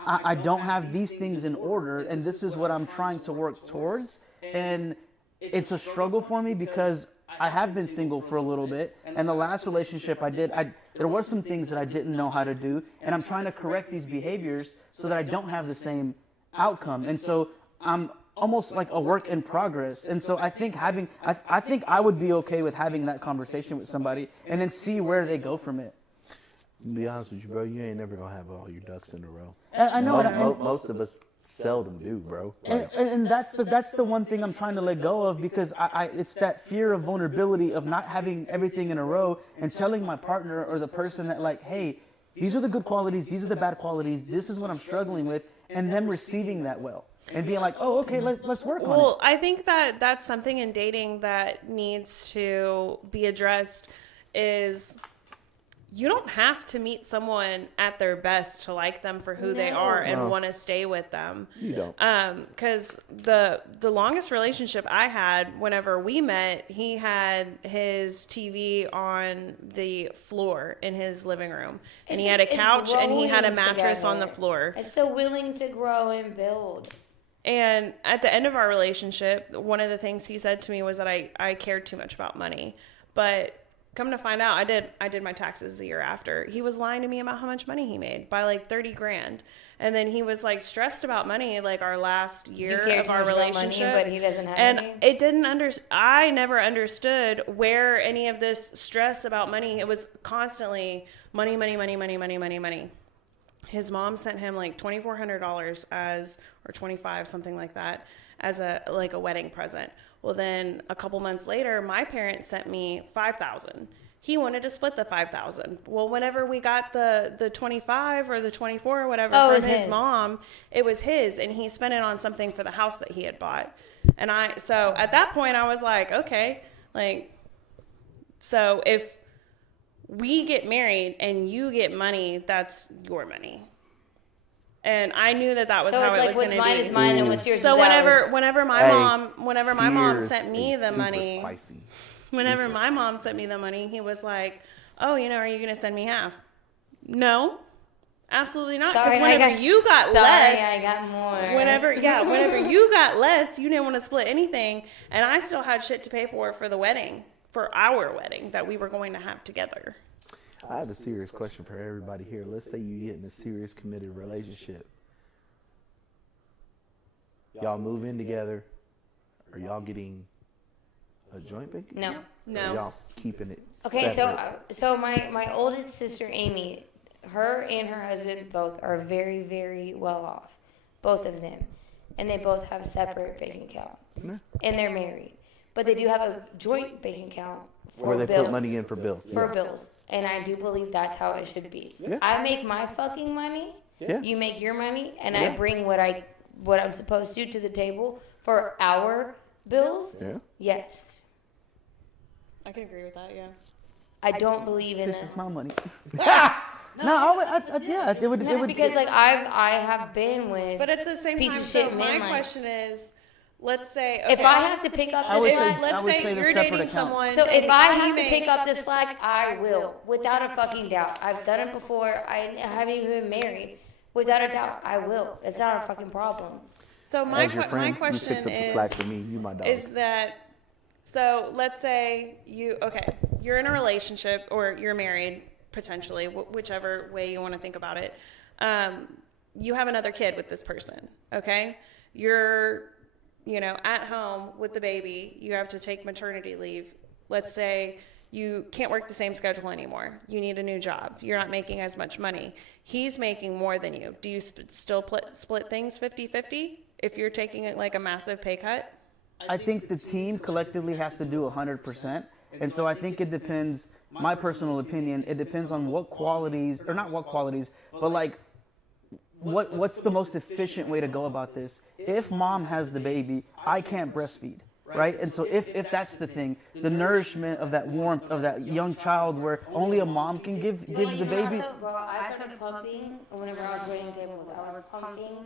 I don't have these things in order, and this is what I'm trying to work towards. And it's a struggle for me because I have been single for a little bit, and the last relationship there were some things that I didn't know how to do, and I'm trying to correct these behaviors so that I don't have the same outcome. And so I'm almost like a work in progress. And so I think I think I would be okay with having that conversation with somebody and then see where they go from it. To be honest with you, bro, you ain't never gonna have all your ducks in a row. I know, Most of us seldom do, bro. and that's the one thing I'm trying to let go of, because it's that fear of vulnerability of not having everything in a row and telling my partner or the person that like, hey, these are the good qualities, these are the bad qualities, this is what I'm struggling with, and them receiving that well. And being like, oh, okay, let's work on it. Well, I think that's something in dating that needs to be addressed is you don't have to meet someone at their best to like them for who they are and want to stay with them. You don't. Because the longest relationship I had, whenever we met, he had his TV on the floor in his living room. And he had a couch and he had a mattress on the floor. It's the willing to grow and build. And at the end of our relationship, one of the things he said to me was that I cared too much about money. But come to find out, I did my taxes the year after. He was lying to me about how much money he made by like 30 grand. And then he was like stressed about money like our last year of our relationship. Money, but he doesn't have and any. it didn't I never understood where any of this stress about money. It was constantly money, money, money, money, money, money, money. His mom sent him like $2,400 or $25, something like that, as a wedding present. Well, then a couple months later, my parents sent me $5,000. He wanted to split the $5,000. Well, whenever we got the 25 or the 24 or whatever from his mom, it was his, and he spent it on something for the house that he had bought. And so at that point, I was like, okay, like, so if we get married and you get money, that's your money. And I knew that was how it was going to be. So it's like what's mine is mine and what's yours is ours. So whenever my mom sent me the money, whenever my mom sent me the money, he was like, oh, are you going to send me half? No, absolutely not. Because whenever you got less, I got more. Whenever you got less, you didn't want to split anything. And I still had shit to pay for the wedding, for our wedding that we were going to have together. I have a serious question for everybody here. Let's say you get in a serious committed relationship. Y'all move in together. Are y'all getting a joint bank? No. Or y'all keeping it Okay, separate? so my oldest sister Amy, her and her husband both are very, very well off. Both of them. And they both have separate bank accounts. Yeah. And they're married. But they do have a joint bank account for Where they bills. put money in for bills. For bills. And I do believe that's how it should be. Yeah. I make my fucking money. Yeah. You make your money. And I bring what I'm supposed to the table for our bills. Yeah. Yes. I can agree with that. Yeah. I don't believe in This it. is my money. No, yeah, it would. Because like I have been with But at the same piece time, of so shit my men, like, question is, let's say if I have to pick up I the would say- slack, let's I would say say they're you're separate dating accounts. someone. so if and I he have to makes- pick up the slack, I will, without a fucking doubt. I've done it before. I haven't even been married. Without a doubt, I will. It's not a fucking problem. So my As your my friend, you question picked up the slack for me. You my dog. is that so? Let's say you're in a relationship or you're married potentially, whichever way you want to think about it. You have another kid with this person. Okay, you're at home with the baby. You have to take maternity leave. Let's say you can't work the same schedule anymore. You need a new job. You're not making as much money. He's making more than you. Do you still split things 50-50 if you're taking like a massive pay cut? I think the team collectively has to do 100%, and so I think it depends. My personal opinion, it depends on what qualities, or not what qualities, but like what's the most efficient way to go about this. If mom has the baby, I can't breastfeed. Right, and so if that's the thing, the nourishment of that warmth of that young child, where only a mom can give the baby. Bro, I started pumping whenever I was waiting tables. I was pumping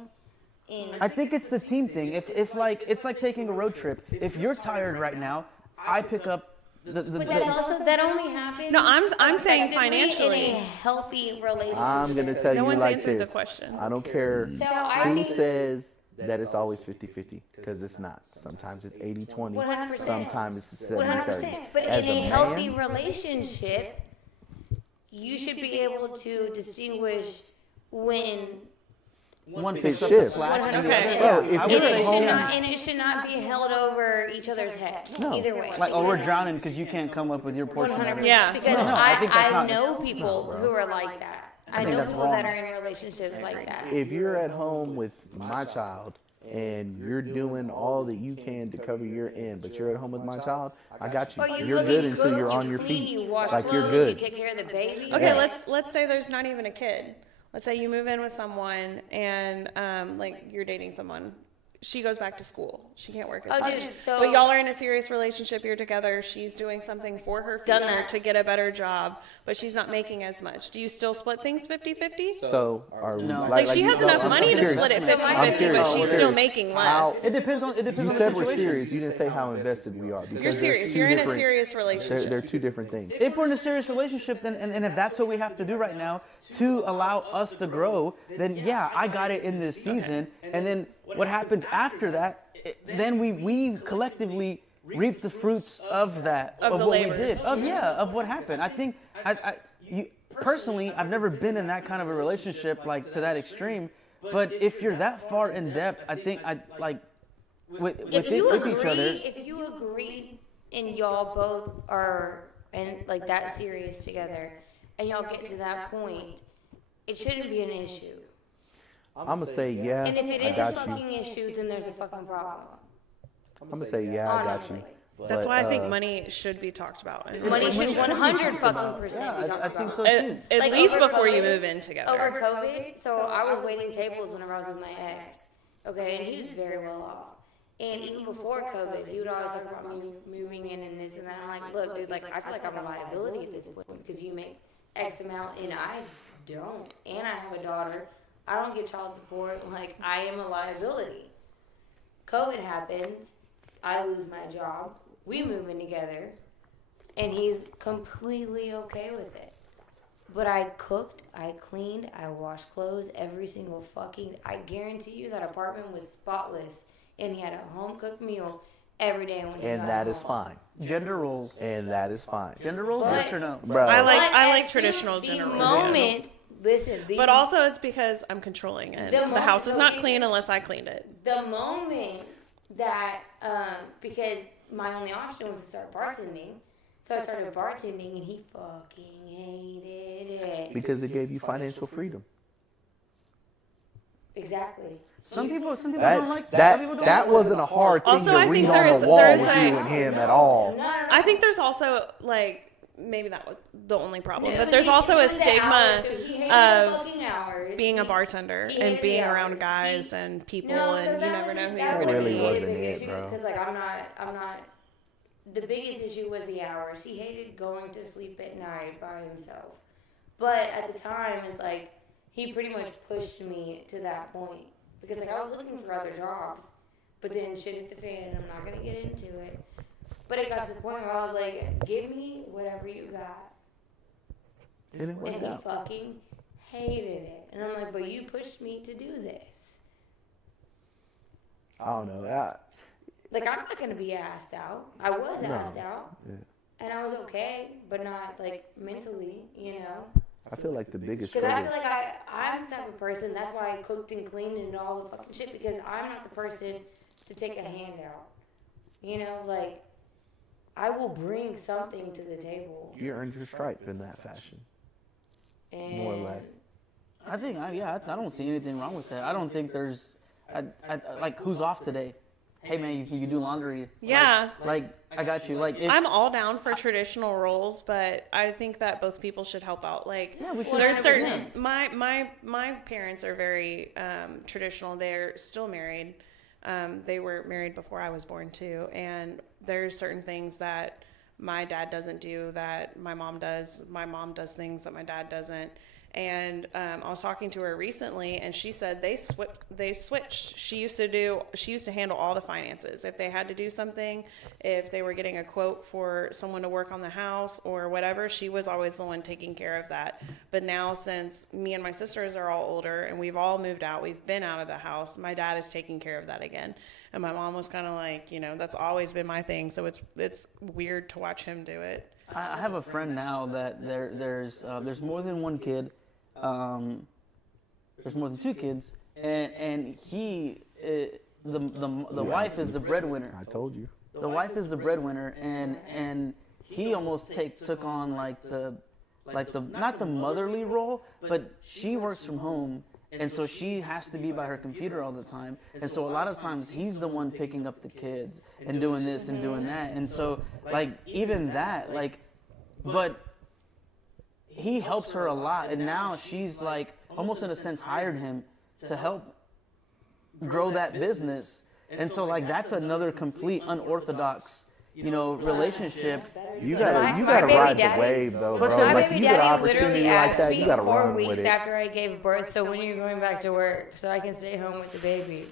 in. I think it's the team thing. If like it's like taking a road trip. If you're tired right now, I pick up But that's also that only happens. No, I'm saying effectively financially. in a healthy relationship. I'm gonna tell No you one's like answered this. the question. I don't care So I who think says that it's always 50-50, because it's not. Sometimes it's 80-20. 100%. Sometimes it's 100%. 70-30. But As in a man, healthy relationship, you should be able to distinguish when. one It picks up the shifts. slack and the 100%. other. Bro, if I And would you're say at home- it should not be held over each other's head. No. Either way. like, oh, we're Because- drowning because you can't come up with your portion. 100%. Yeah. Because No, I think that's I not- know people who are like that. I think know that's people that wrong. are in relationships like that. if you're at home with my child and you're doing all that you can to cover your end, but you're at home with my child, I got you. But you You're fucking good until cook, you're you on your clean, feet. You wash Like clothes, you're good. You take care of the baby. Okay, Yeah. let's say there's not even a kid. Let's say you move in with someone and like you're dating someone. She goes back to school. She can't work as Oh, much. dude, so- but y'all are in a serious relationship. You're together. She's doing something for her Done future that. to get a better job, but she's not making as much. Do you still split things 50-50? So are we, No. Like she you has know, enough I'm money to curious. split it I'm 50-50, curious. but she's I'm still curious. making How- less. It depends on You the said we're situation. serious. You didn't say how invested we are. because You're there's serious. two You're in a different- serious relationship. They're two different things. If we're in a serious relationship, then and if that's what we have to do right now to allow us to grow, then yeah, I got it in this season. And then what happens after that? Then we collectively reap the fruits of that, Of the what we labors. did, of what happened. I think personally, I've never been in that kind of a relationship like to that extreme. But if you're that far in depth, I think with If you with agree, each other. if you agree, and y'all both are and like that serious together, and y'all get to that point, it shouldn't be an issue. I'm gonna say yeah. And if it I is a got you. fucking issue, then there's a fucking problem. I'm gonna say yeah. I got Honestly. you. That's But, why I think money should be talked about. And Money should Money should be 100 talked fucking percent Yeah, be talked I think about. so too. At Like, least over before you COVID- move in together. Over COVID, so I was waiting tables whenever I was with my ex. Okay, and he was very well off. And even before COVID, he would always talk about me moving in and this and that. I'm like, look, dude, like I feel like I'm a liability at this point because you make X amount and I don't, and I have a daughter. I don't get child support. Like I am a liability. COVID happens. I lose my job. We move in together, and he's completely okay with it. But I cooked, I cleaned, I washed clothes every single fucking. I guarantee you that apartment was spotless, and he had a home cooked meal every day when he and got that home. is fine. Gender roles. And that is fine. Gender roles, But- yes or no? Bro, I like But as traditional soon- gender the roles, yes. moment, listen, But also it's because I'm controlling it. The The moment- house is so not it clean is- unless I cleaned it. the moment that because my only option was to start bartending, so I started bartending, and he fucking hated it. because it gave you financial freedom. Exactly. Some people don't That like that. Some people that don't that like wasn't a hard thing Also, to I think read on there's- the wall there's with a- you and him at all. I think there's also like maybe that was the only problem, No, but there's he also a hated the hours, stigma too. He hated the of fucking hours. being a He- bartender he and hated being the around hours. guys He- and people, No, so and you that never know wasn't- who that you're really going to wasn't meet. it, bro. Because like I'm not the biggest issue was the hours. He hated going to sleep at night by himself. But at the time, it's like, he pretty much pushed me to that point. Because, like, I was looking for other jobs. But then shit hit the fan, and I'm not going to get into it. But it got to the point where I was like, give me whatever you got. And he fucking hated it. And I'm like, but you pushed me to do this. I don't know. Like, I'm not going to be asked out. I was asked out. Yeah. And I was okay, but not, like, mentally, you know? I feel like the biggest Because I struggle. feel like I'm the type of person, that's why I cooked and cleaned and all the fucking shit, because I'm not the person to take a handout. You know, like, I will bring something to the table. You earned your stripe in that fashion, And more or less. I think, I don't see anything wrong with that. I don't think there's, like, who's off today? Hey man, you do laundry. Yeah. Like I got you. Like I'm all down for traditional roles, but I think that both people should help out. Like, yeah, we should. there's 100%. certain my parents are very traditional. They're still married. They were married before I was born too, and there's certain things that my dad doesn't do that my mom does. My mom does things that my dad doesn't. And I was talking to her recently, and she said they switched. She used to handle all the finances. If they had to do something, if they were getting a quote for someone to work on the house or whatever, she was always the one taking care of that. But now, since me and my sisters are all older and we've all moved out, we've been out of the house, my dad is taking care of that again. And my mom was kind of like, that's always been my thing. So it's weird to watch him do it. I have a friend now that there's more than one kid. There's more than two kids, and he, the wife is the breadwinner. I told you. The wife is the breadwinner, and he almost took on like the not the motherly role, but she works from home, and so she has to be by her computer all the time, and so a lot of times he's the one picking up the kids and doing this and doing that, and so like even that but he helps her a lot, and now she's like almost in a sense hired him to help grow that business. And so like that's another complete unorthodox, relationship. You gotta My baby ride daddy- the wave though, But bro. then- my Like baby you got an daddy opportunity literally like asked that, me you gotta 4 run with weeks it. after I gave birth, so when are you going back to work so I can stay home with the baby?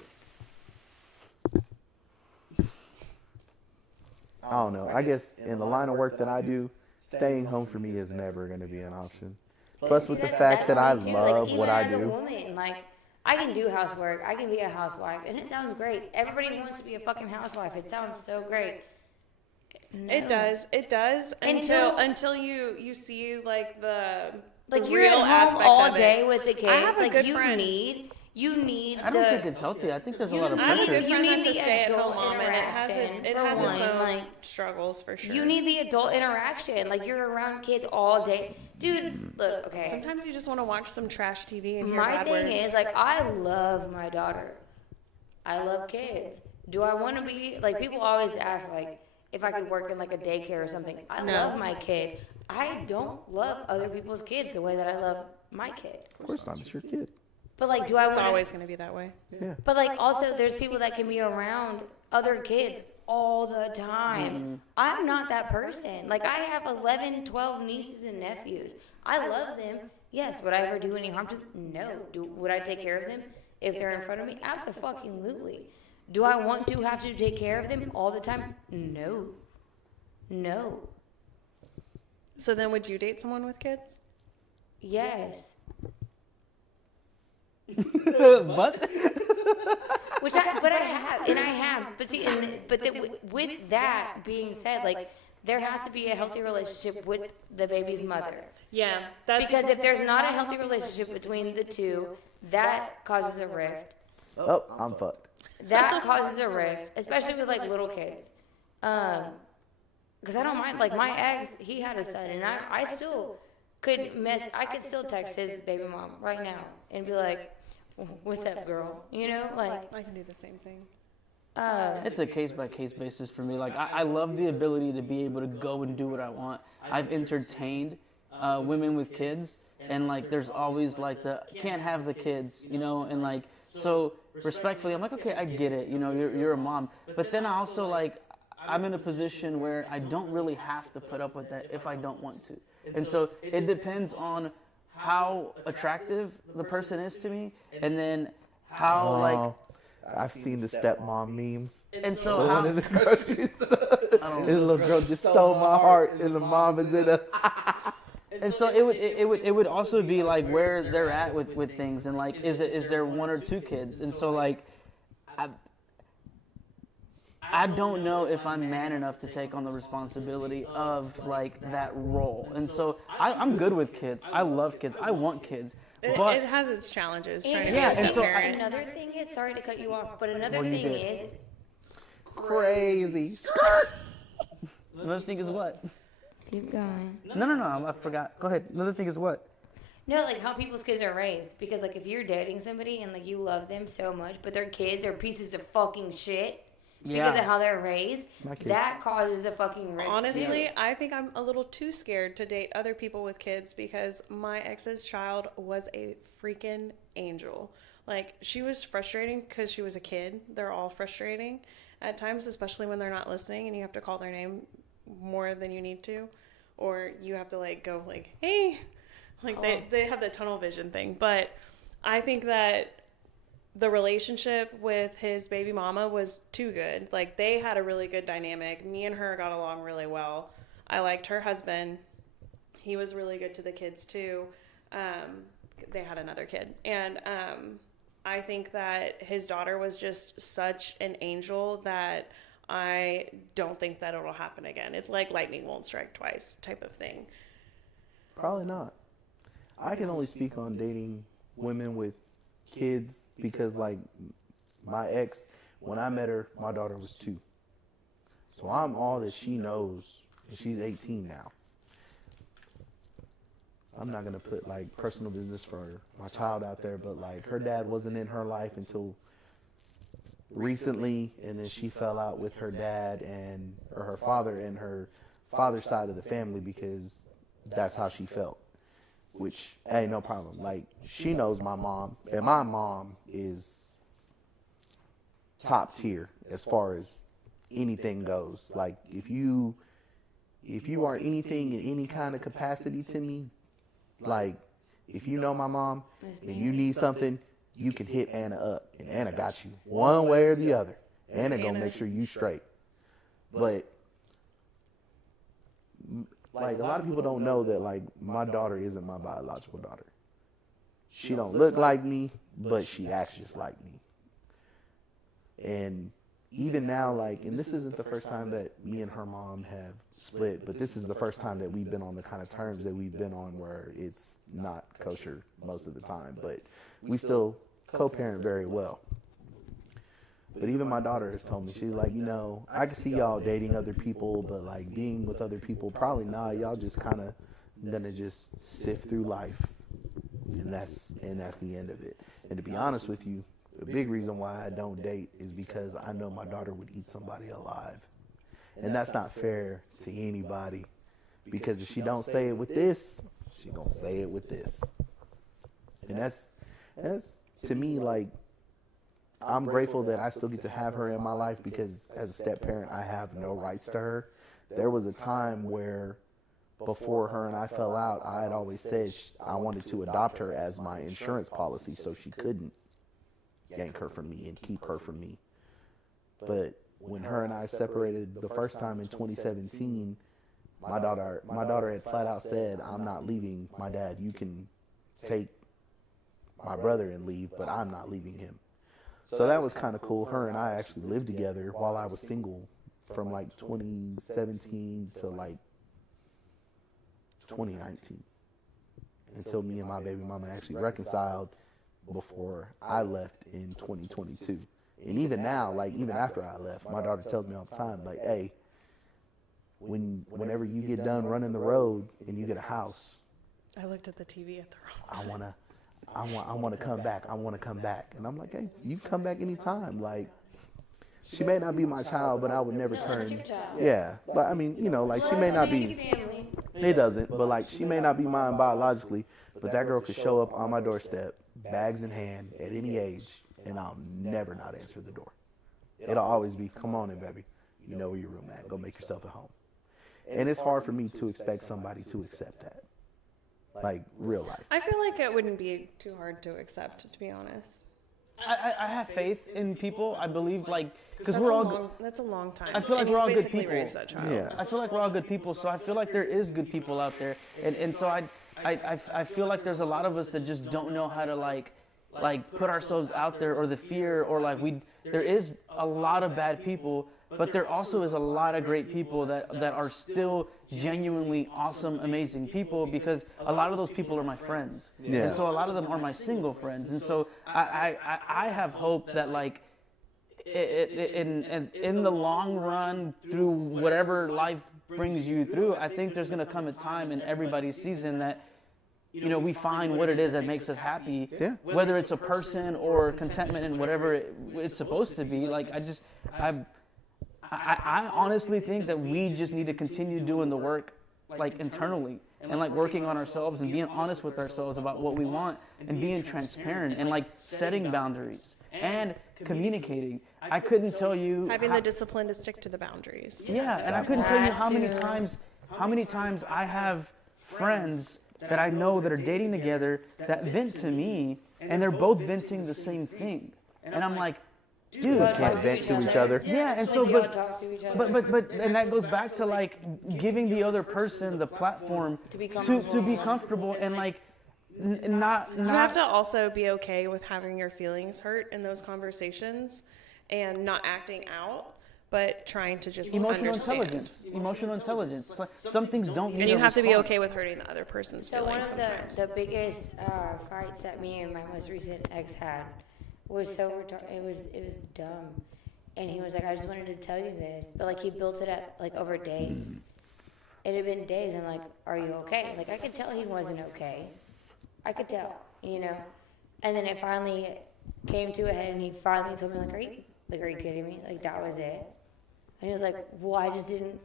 I don't know. I guess in the line of work that I do, staying home for me is never going to be an option. Plus, with the fact that I That's me too. love even what I as a do. woman, like, I can do housework. I can be a housewife, and it sounds great. Everybody wants to be a fucking housewife. It sounds so great. No. It does Until- until you see like the Like, the you're real at home aspect all of it. day with the kids. I have a like good you friend. need I don't think it's healthy. I think there's a lot of I have a pressure. good You friend need that's a the stay-at-home adult mom, and it has interaction, its for own one, like, struggles for sure. You need the adult interaction. Like, you're around kids all day. Dude, look, okay. Sometimes you just want to watch some trash TV and hear My bad thing words. is, like, I love my daughter. I love kids. Do I want to be, like, people always ask, like, if I could work in, like, a daycare or something. I No. love my kid. I don't love other people's kids the way that I love my kid. Of course not. It's your kid. But, like, do I It's want always going to be that way. Yeah. But, like, also, there's people that can be around other kids all the time. I'm not that person. Like, I have 11, 12 nieces and nephews. I love them. Yes. Would I ever do any harm to them? No. Would I take care of them if they're in front of me? Absolutely. Do I want to have to take care of them all the time? No. No. So then, would you date someone with kids? Yes. But But I have. But see, with that being said, like, there has to be a healthy relationship with the baby's mother. Yeah, that's Because if there's not a healthy relationship between the two, that causes a rift. Oh, I'm fucked. That causes a rift, especially with, like, little kids. Because I don't mind, like, my ex, he had a son, and I still I could still text his baby mom right now and be like, what's up, girl? Like, I can do the same thing. it's a case by case basis for me. Like I love the ability to be able to go and do what I want. I've entertained women with kids, and like there's always like the can't have the kids, and like so respectfully I'm like, okay, I get it, you're a mom, but then I also like I'm in a position where I don't really have to put up with that if I don't want to. And so it depends on how attractive the person is to me, and then how like. I've seen the stepmom memes. And so The one in the grocery store. And the little girl just stole my heart, and the mom is in a. And so it would also be like where they're at with things, and like is there one or two kids, and so like I don't know if I'm man enough to take on the responsibility of like that role, and so I'm good with kids. I love kids. I want kids. But it has its challenges trying to And be a and step so parent. another thing is, sorry to cut you off, but another Well, you thing did. is, Crazy. Another thing is what? keep going. No, I forgot. Go ahead. Another thing is what? No, like how people's kids are raised. Because like if you're dating somebody and like you love them so much, but their kids are pieces of fucking shit because of how they're raised, My kids. that causes the fucking rift. Honestly, I think I'm a little too scared to date other people with kids because my ex's child was a freaking angel. Like, she was frustrating because she was a kid. They're all frustrating at times, especially when they're not listening and you have to call their name more than you need to. Or you have to, like, go, like, hey. Like, they have the tunnel vision thing. But I think that the relationship with his baby mama was too good. Like, they had a really good dynamic. Me and her got along really well. I liked her husband. He was really good to the kids, too. They had another kid. And I think that his daughter was just such an angel that I don't think that it'll happen again. It's like lightning won't strike twice type of thing. Probably not. I can only speak on dating women with kids because, like, my ex, when I met her, my daughter was 2. So I'm all that she knows, and she's 18 now. I'm not going to put, like, personal business for my child out there, but, like, her dad wasn't in her life until recently, and then she fell out with her dad or her father and her father's side of the family because that's how she felt. Which, hey, no problem. Like, she knows my mom, and my mom is top tier as far as anything goes. Like, if you are anything in any kind of capacity to me, like, if you know my mom and you need something, you can hit Anna up, and Anna got you one way or the other. Anna gonna make sure you straight. But like, a lot of people don't know that, like, my daughter isn't my biological daughter. She don't look like me, but she acts just like me. And even now, like, and this isn't the first time that me and her mom have split, but this is the first time that we've been on the kind of terms that we've been on where it's not kosher most of the time, but we still co-parent very well. But even my daughter has told me, she's like, you know, I can see y'all dating other people, but like being with other people, probably not. Y'all just kind of gonna just sift through life, and that's the end of it. And to be honest with you, the big reason why I don't date is because I know my daughter would eat somebody alive, and that's not fair to anybody. Because if she don't say it with this, she gonna say it with this, and that's to me, like, I'm grateful that I still get to have her in my life because as a step parent, I have no rights to her. There was a time where before her and I fell out, I had always said I wanted to adopt her as my insurance policy so she couldn't yank her from me and keep her from me. But when her and I separated the first time in 2017, my daughter had flat out said, I'm not leaving my dad. You can take my brother and leave, but I'm not leaving him. So that was kind of cool. Her and I actually lived together while I was single from like 2017 to like 2019 until me and my baby mama actually reconciled before I left in 2022. And even now, like even after I left, my daughter tells me all the time, like, hey, whenever you get done running the road and you get a house, I looked at the TV at the wrong time. I want to come back. I want to come back. And I'm like, hey, you can come back anytime. Like, she may not be my child, but I would never turn. That's your child. Yeah. But I mean, you know, like she may not be. Family. It doesn't. But like she may not be mine biologically, but that girl could show up on my doorstep, bags in hand, at any age, and I'll never not answer the door. It'll always be, come on in, baby. You know where your room at. Go make yourself at home. And it's hard for me to expect somebody to accept that. Like, real life. I feel like it wouldn't be too hard to accept, to be honest. I have faith in people. I believe, like, because That's we're a all. long, that's a long time. I feel like And we're you all good basically people. raised that child. Yeah. I feel like we're all good people, so I feel like there is good people out there, and so I feel like there's a lot of us that just don't know how to like put ourselves out there, or the fear, or like there is a lot of bad people, but there also is a lot of great people that are still genuinely awesome, amazing people, because a lot of those people are my friends, Yeah. and so a lot of them are my single friends, and so I have hope that like. In the long run, through whatever life brings you through, I think there's going to come a time in everybody's season that, you know, we find what it is that makes us happy, Yeah. whether it's a person or contentment in whatever it's supposed to be. Like, I honestly think that we just need to continue doing the work, like, internally, and like working on ourselves and being honest with ourselves about what we want, and being transparent, and like setting boundaries and communicating. I couldn't tell you Having the discipline to stick to the boundaries. yeah, and I couldn't tell you how many times I have friends that I know that are dating together that vent to me, and they're both venting the same thing, and I'm like, dude, y'all like, talk vent to each other. yeah, and so Do y'all talk to each other? but and that goes back to like giving the other person the platform To be to be comfortable, and like not You have to also be okay with having your feelings hurt in those conversations and not acting out, but trying to just understand. Emotional intelligence. It's like, some things don't need And you a have to be response. okay with hurting the other person's So one feelings of sometimes. the biggest fights that me and my most recent ex had was so it was dumb, and he was like, I just wanted to tell you this, but like he built it up like over days. It had been days. I'm like, are you okay? Like I could tell he wasn't okay. I could tell, you know. And then it finally came to a head, and he finally told me like, are you kidding me? Like that was it. And he was like, well, I didn't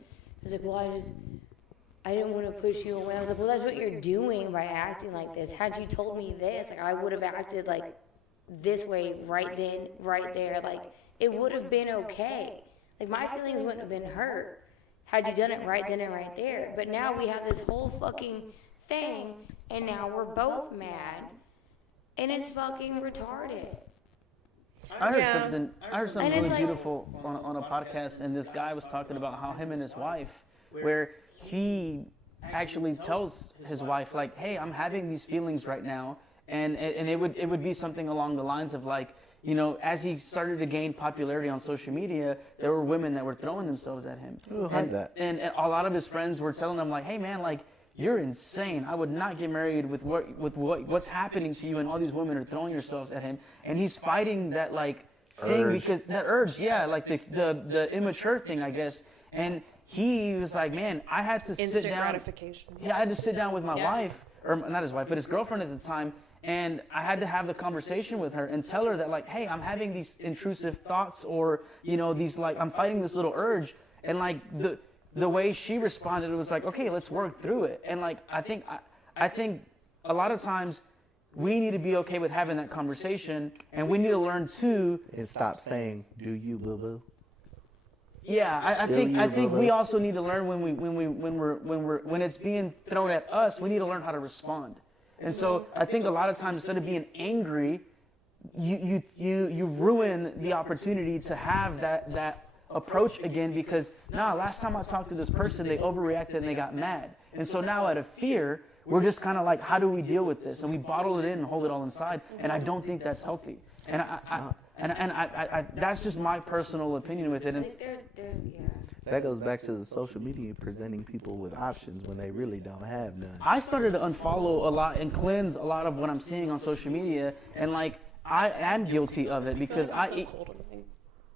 want to push you away. I was like, well, that's what you're doing by acting like this. Had you told me this, like I would have acted like this way right then, right there. Like it would have been okay. Like my feelings wouldn't have been hurt had you done it right then and right there. But now we have this whole fucking thing, and now we're both mad, and it's fucking retarded. I heard Yeah. something. I heard something And it's really like- beautiful on a podcast, and this guy was talking about how him and his wife, where he actually tells his wife like, "Hey, I'm having these feelings right now," and it would be something along the lines of like, you know, as he started to gain popularity on social media, there were women that were throwing themselves at him. Ooh, I heard that. And a lot of his friends were telling him like, "Hey, man, like." You're insane. I would not get married with what's happening to you, and all these women are throwing themselves at him, and he's fighting that like thing Urge. because that urge, yeah, like the immature thing, I guess. And he was like, man, I had to sit Instant down. gratification. Yeah, I had to sit down with my Yeah. wife, or not his wife, but his girlfriend at the time, and I had to have the conversation with her and tell her that like, hey, I'm having these intrusive thoughts, or you know, these like I'm fighting this little urge, and like the way she responded, it was like, okay, let's work through it. And like I think a lot of times we need to be okay with having that conversation, and we need to learn too. And stop saying, "Do you, boo boo?" Yeah, I Feel think you, I think boo-boo. we also need to learn when it's being thrown at us, we need to learn how to respond. And so I think a lot of times instead of being angry, you ruin the opportunity to have that approach again, because last time I talked to this person, they overreacted and they got mad. And so now out of fear, we're just kind of like, how do we deal with this? And we bottle it in and hold it all inside. And I don't think that's healthy. And I that's just my personal opinion with it. I And think there's That goes back to the social media presenting people with options when they really don't have none. I started to unfollow a lot and cleanse a lot of what I'm seeing on social media. And like, I am guilty of it because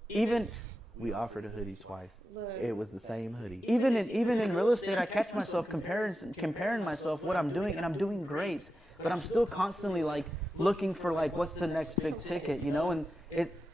even We offered a hoodie twice. It was the same hoodie. even in real estate, I catch myself comparing myself what I'm doing, and I'm doing great, but I'm still constantly like looking for like what's the next big ticket, you know? And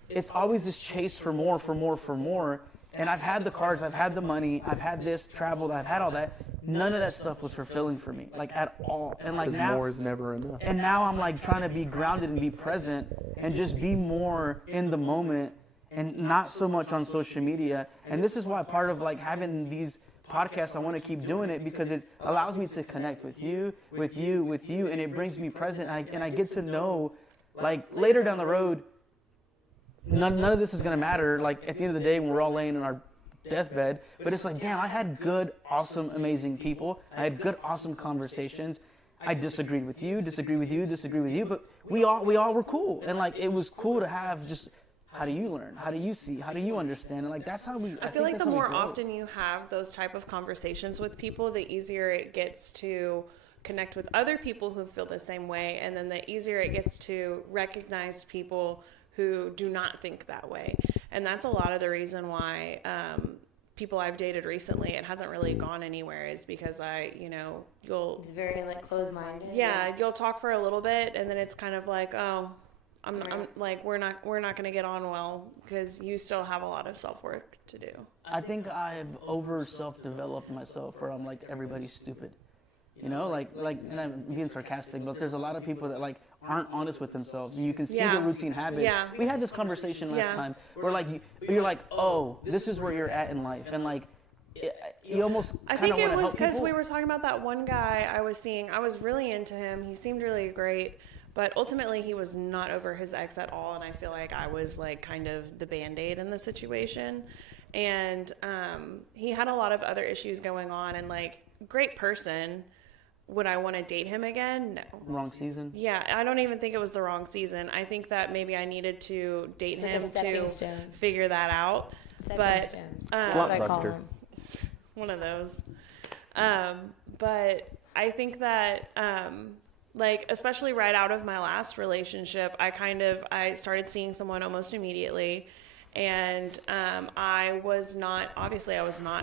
it's always this chase for more. And I've had the cars, I've had the money, I've had this traveled, I've had all that. None of that stuff was fulfilling for me, like at all. And like Because now, more is never enough. and now I'm like trying to be grounded and be present and just be more in the moment and not so much on social media. And this is why part of like having these podcasts, I want to keep doing it because it allows me to connect with you, and it brings me present. And I get to know, like later down the road, none of this is going to matter. Like at the end of the day, when we're all laying in our deathbed, but it's like, damn, I had good, awesome, amazing people. I had good, awesome conversations. I disagreed with you, but we all were cool. And like, it was cool to have just, how do you learn? How do you see? How do you understand? And like, that's how we, I feel like the more often you have those type of conversations with people, the easier it gets to connect with other people who feel the same way. And then the easier it gets to recognize people who do not think that way. And that's a lot of the reason why people I've dated recently, it hasn't really gone anywhere, is because It's very like closed-minded. Yeah, you'll talk for a little bit, and then it's kind of like, oh, I'm like, we're not going to get on well because you still have a lot of self-work to do. I think I've over self-developed myself where I'm like, everybody's stupid. And I'm being sarcastic, but there's a lot of people that like aren't honest with themselves. You can see the routine habits. Yeah. We had this conversation last time where like you're like, oh, this is where you're at in life, and like you almost. I think it was because we were talking about that one guy I was seeing. I was really into him. He seemed really great, but ultimately he was not over his ex at all, and I feel like I was like kind of the Band-Aid in the situation. And he had a lot of other issues going on, and like, great person. Would I want to date him again? No. Wrong season? Yeah, I don't even think it was the wrong season. I think that maybe I needed to date him to figure that out. That's what I call him. One of those. But I think that, like, especially right out of my last relationship, I started seeing someone almost immediately. And I was not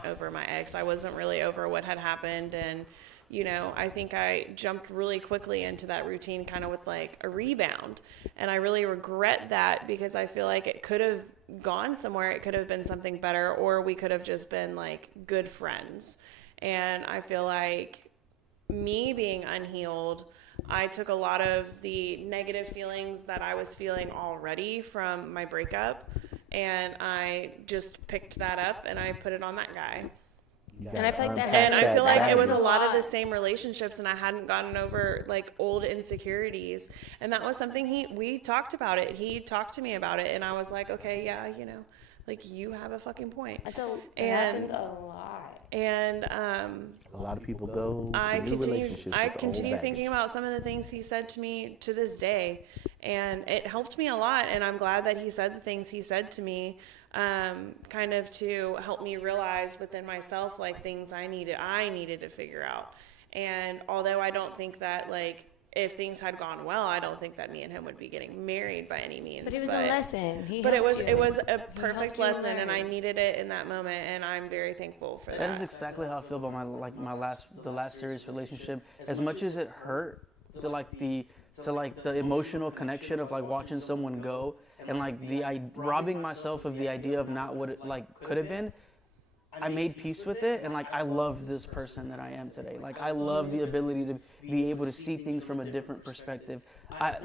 over my ex. I wasn't really over what had happened. And I think I jumped really quickly into that routine kind of with like a rebound. And I really regret that because I feel like it could have gone somewhere. It could have been something better, or we could have just been like good friends. And I feel like me being unhealed, I took a lot of the negative feelings that I was feeling already from my breakup, and I just picked that up and I put it on that guy. And I feel like I feel like it was a lot of the same relationships, and I hadn't gotten over like old insecurities. And that was something we talked about it. He talked to me about it, and I was like, okay, yeah, like you have a fucking point. It happens a lot. And a lot of people go to I new relationships. I continue thinking about some of the things he said to me to this day, and it helped me a lot. And I'm glad that he said the things he said to me. Kind of to help me realize within myself, like, things I needed to figure out. And although I don't think that, like, if things had gone well, I don't think that me and him would be getting married by any means. But it was a lesson. It was a perfect lesson, and I needed it in that moment, and I'm very thankful for that. That is exactly how I feel about the last serious relationship. As much as it hurt to the emotional connection of like watching someone go, and like robbing myself of the idea of not what it like could have been, I made peace with it, and like I love this person that I am today. Like I love the ability to be able to see things from a different perspective.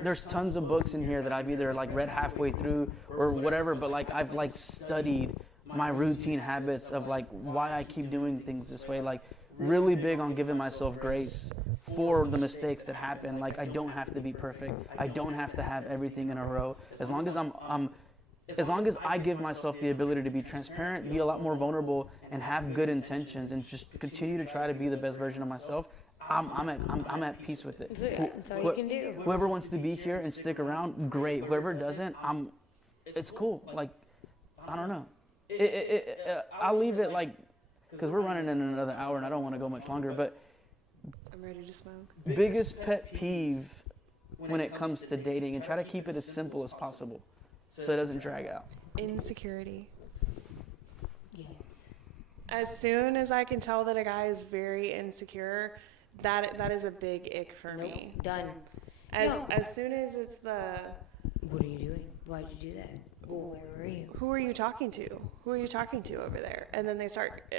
There's tons of books in here that I've either like read halfway through or whatever, but like I've like studied my routine habits of like why I keep doing things this way. Like really big on giving myself grace for the mistakes that happen. Like I don't have to be perfect. I don't have to have everything in a row. As long as I give myself the ability to be transparent, be a lot more vulnerable, and have good intentions, and just continue to try to be the best version of myself, I'm at peace with it. That's all you can do. Whoever wants to be here and stick around, great. Whoever doesn't, it's cool. Like, I don't know. I'll leave it like, because we're running in another hour and I don't want to go much longer, but I'm ready to smoke. Biggest pet peeve when it comes to dating, and try to keep it as simple as possible so it doesn't drag out. Insecurity. Yes. As soon as I can tell that a guy is very insecure, that is a big ick for me. Done. As soon as it's the... What are you doing? Why'd you do that? Well, where were you? Who are you talking to? Who are you talking to over there? And then they start,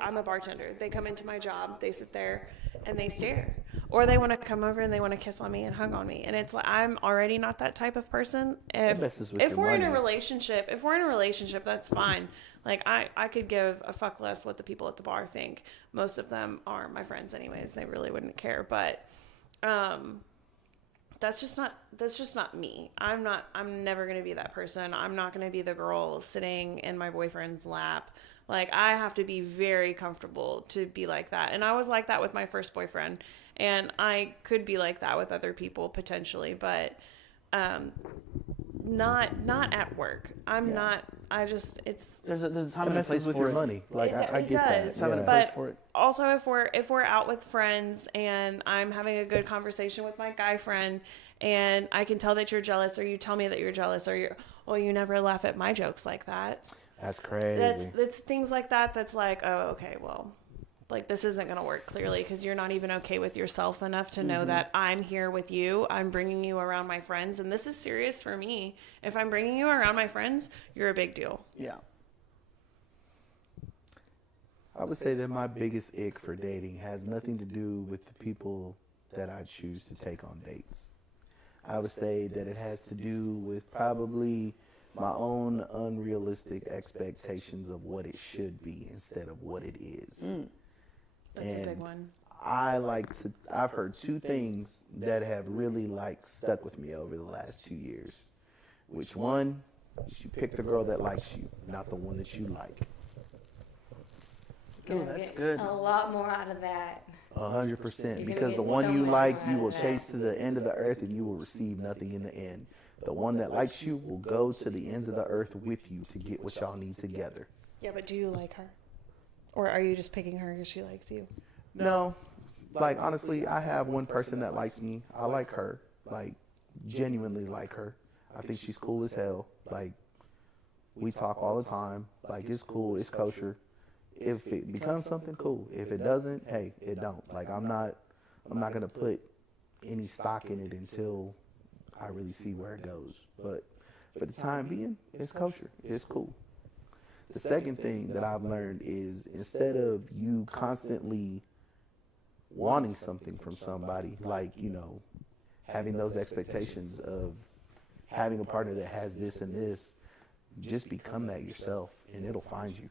I'm a bartender. They come into my job, they sit there, and they stare, or they want to come over and they want to kiss on me and hug on me, and it's like I'm already not that type of person. If we're in a relationship, that's fine. Like I could give a fuck less what the people at the bar think. Most of them are my friends anyways. They really wouldn't care, but that's just not me. I'm never going to be that person. I'm not going to be the girl sitting in my boyfriend's lap. Like, I have to be very comfortable to be like that. And I was like that with my first boyfriend, and I could be like that with other people potentially, but not at work. I'm not. I just there's a time and a place with for your it. money. Like I get does. that. Yeah. But also, if we're out with friends and I'm having a good conversation with my guy friend, and I can tell that you're jealous, or you tell me that you're jealous, or you never laugh at my jokes like that. That's crazy. That's things like that. That's like, oh, okay, well, like this isn't going to work clearly because you're not even okay with yourself enough to know that I'm here with you. I'm bringing you around my friends, and this is serious for me. If I'm bringing you around my friends, you're a big deal. Yeah. I would say that my biggest ick for dating has nothing to do with the people that I choose to take on dates. I would say that it has to do with probably my own unrealistic expectations of what it should be instead of what it is. That's a big one. I've heard two things that have really stuck with me over the last 2 years. Which one is you pick the girl that likes you, not the one that you like. Oh, that's good. A lot more out of that. 100%. Because the one you like, you will chase to the end of the earth and you will receive nothing in the end. The one that likes you will go to the ends of the earth with you to get what y'all need together. Yeah, but do you like her? Or are you just picking her because she likes you? No. Like, honestly, I have one person that likes me. I like her. Like, genuinely like her. I think she's cool as hell. Like, we talk all the time. Like, it's cool. It's kosher. If it becomes something, cool. If it doesn't, hey, it don't. Like, I'm not going to put any stock in it until I really see where it goes. But for the time being, it's kosher. It's cool. The second thing that I've learned is instead of you constantly wanting something from somebody, like, having those expectations of having a partner that has this and this, just become that yourself and it'll find you.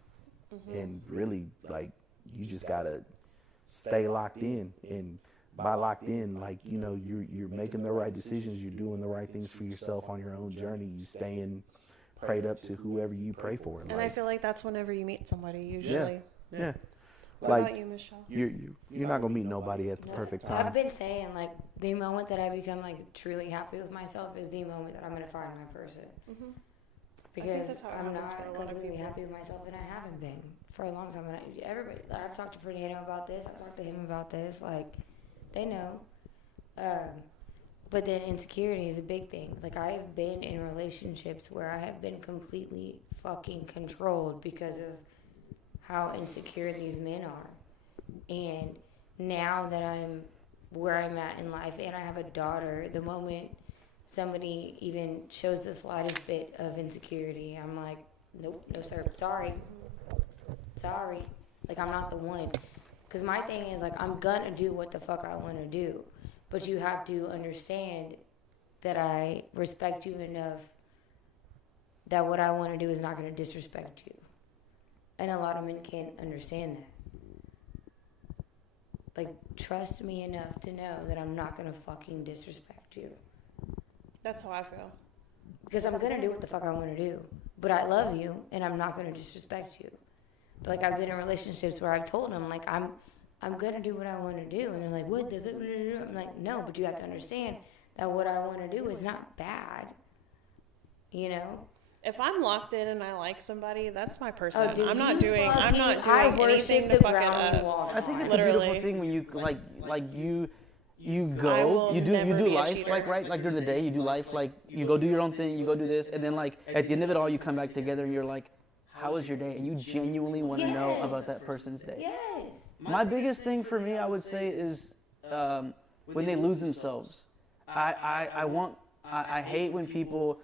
And really, like, you just got to stay locked in. And by locked in, like, you're making the right decisions. You're doing the right things for yourself on your own journey. You staying prayed up to whoever you pray for. And I feel like that's whenever you meet somebody, usually. Yeah. What about you, Michelle? You're not going to meet nobody at the perfect time. I've been saying, like, the moment that I become, like, truly happy with myself is the moment that I'm going to find my person. Because I'm not completely happy with myself, and I haven't been for a long time. And I've talked to Fernando about this. I've talked to him about this. Like, they know. But then insecurity is a big thing. Like, I have been in relationships where I have been completely fucking controlled because of how insecure these men are. And now that I'm where I'm at in life and I have a daughter, the moment somebody even shows the slightest bit of insecurity, I'm like, nope, no sir, sorry. Like, I'm not the one. Because my thing is, like, I'm gonna do what the fuck I want to do. But you have to understand that I respect you enough that what I want to do is not going to disrespect you. And a lot of men can't understand that. Like, trust me enough to know that I'm not going to fucking disrespect you. That's how I feel. Because I'm going to do what the fuck I want to do. But I love you, and I'm not going to disrespect you. But, like, I've been in relationships where I've told them, like, I'm going to do what I want to do. And they're like, what the fuck? I'm like, no, but you have to understand that what I want to do is not bad. You know? If I'm locked in and I like somebody, that's my person. Oh, dude, I'm not doing anything the to fuck it ground up. you walk I think on. it's Literally. a beautiful thing when you you I go, will you never do be a life cheater. like right, like during the day you do life like you go do your own thing, you go do this, and then like at the end of it all you come back together and you're like, how was your day? And you genuinely want to know about that person's day. Yes. My biggest thing for me, I would say, is when they lose themselves. I hate when people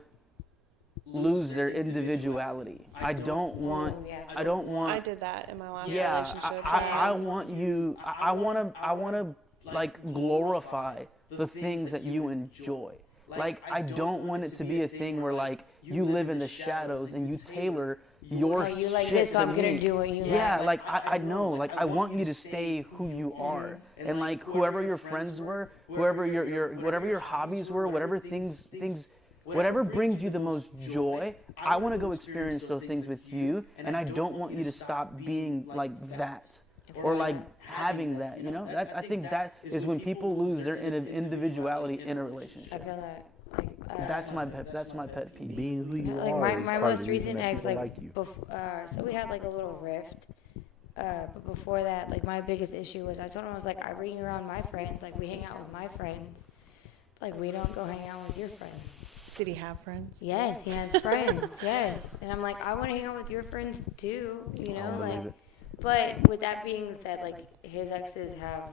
lose their individuality. I don't want. I don't want. I did that in my last Yeah, relationship. I want you. I want to like glorify the things that you enjoy. Like I don't want it to be a thing where like you live in the shadows and you tailor your you like shit this, so to I'm gonna me. do what you Yeah, like. I know. Like I want you to stay who you are, and like whoever your friends were, whoever your whatever your hobbies were, whatever things. Whatever brings you the most joy, I want to go experience those things with you, and I don't want you to stop being like that, or like having that. You know, I think that is when people lose their individuality in a I relationship. feel that. Like, That's my pet peeve. Being who you like are. my is part most of the reason recent that ex, people like, you. so we had like a little rift. But before that, like my biggest issue was I told him I was like, I bring you around my friends, like we hang out with my friends, like we don't go hang out with your friends. Did he have friends? Yes, he has friends. Yes, and I'm like, I want to hang out with your friends too, you know, I believe like. it. But with that being said, like his exes have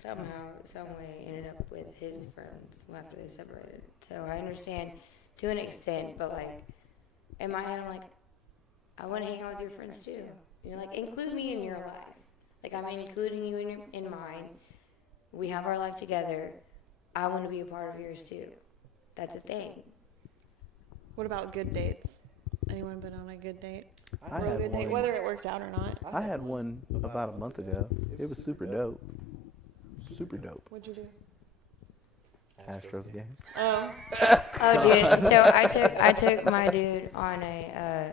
somehow, some way ended up with his friends after they separated. So I understand to an extent, but like in my head, I'm like, I want to hang out with your friends too. You know, like include me in your life. Like I'm including you in mine. We have our life together. I want to be a part of yours too. That's a thing. What about good dates? Anyone been on a good date? I Real had good date, one. whether it worked out or not. I had one about a month ago. It was super dope. Super dope. What'd you do? Astros game. Oh, Oh, dude. So I took my dude on a.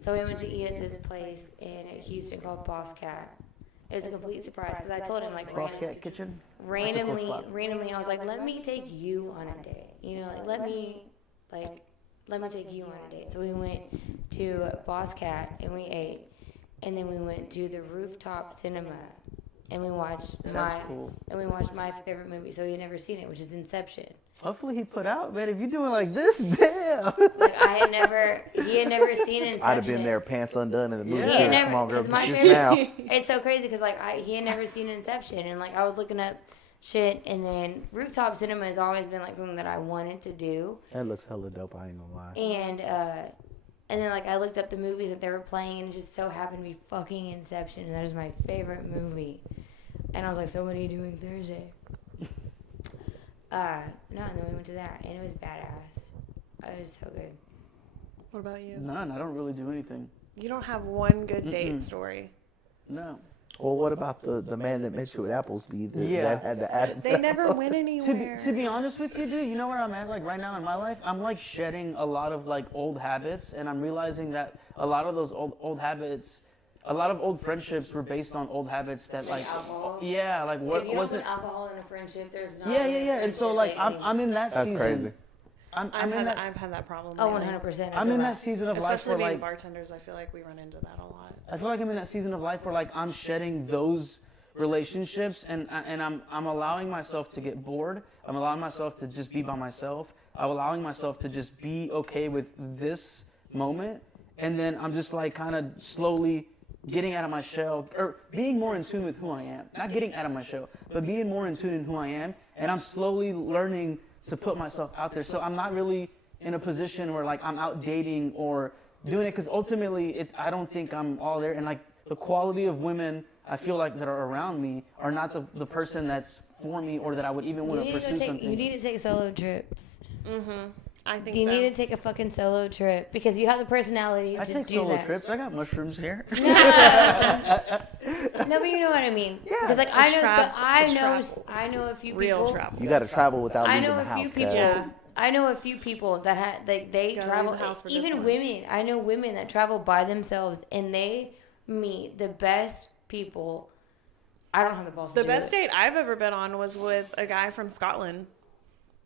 So we went to eat at this place in Houston called Boss Cat. It was a complete surprise because I told him like Boss Cat Kitchen. randomly, I was like, let me take you on a date. You know, like let me take you on a date. So we went to Boss Cat and we ate, and then we went to the rooftop cinema, and we watched my favorite movie. So he had never seen it, which is Inception. Hopefully he put out, man. If you're doing like this, damn. Like he had never seen Inception. I'd have been there, pants undone in the movie. Yeah. He had theater. never. Come on, girl, It's my just favorite. now. It's so crazy because like he had never seen Inception, and like I was looking up shit, and then rooftop cinema has always been like something that I wanted to do, That looks hella dope. I ain't gonna lie. and then like I looked up the movies that they were playing, and it just so happened to be fucking Inception, and that is my favorite movie. And I was like, so what are you doing Thursday? No, and then we went to that, and it was badass. It was so good. what about you? None. I don't really do anything. You don't have one good date story. No. Well, what about the man that met you at Applesby Yeah. that had the added They never went anywhere. To be honest with you, dude, you know where I'm at? Like right now in my life, I'm like shedding a lot of like old habits, and I'm realizing that a lot of those old habits, a lot of old friendships were based on old habits that like, alcohol? yeah, like If what you don't wasn't. put alcohol in a friendship, there's not. Yeah. And so like I'm in that That's season. crazy. I'm in that. I've had that problem. Oh, lately. 100%. I'm in that season of life Especially where being like bartenders, I feel like we run into that a lot. I feel like I'm in that season of life where like I'm shedding those relationships, and I'm allowing myself to get bored. I'm allowing myself to just be by myself. I'm allowing myself to just be okay with this moment, and then I'm just like kind of slowly getting out of my shell, or being more in tune with who I am. Not getting out of my shell, but being more in tune in who I am, and I'm slowly learning to put myself out there. So I'm not really in a position where like I'm out dating or doing it, because ultimately I don't think I'm all there, and like the quality of women I feel like that are around me are not the person that's for me, or that I would even want to pursue something. You need to take solo trips. I think You so. need to take a fucking solo trip because you have the personality I to take do solo that. trips. I got mushrooms here. No, but you know what I mean. Because like I know a few Real people. travel. You got to travel without I leaving know the a house. few people. Yeah. I know a few people that they Gotta travel. leave the house for this Even one. women. I know women that travel by themselves and they meet the best people. I don't have the balls. The to do best it. date I've ever been on was with a guy from Scotland.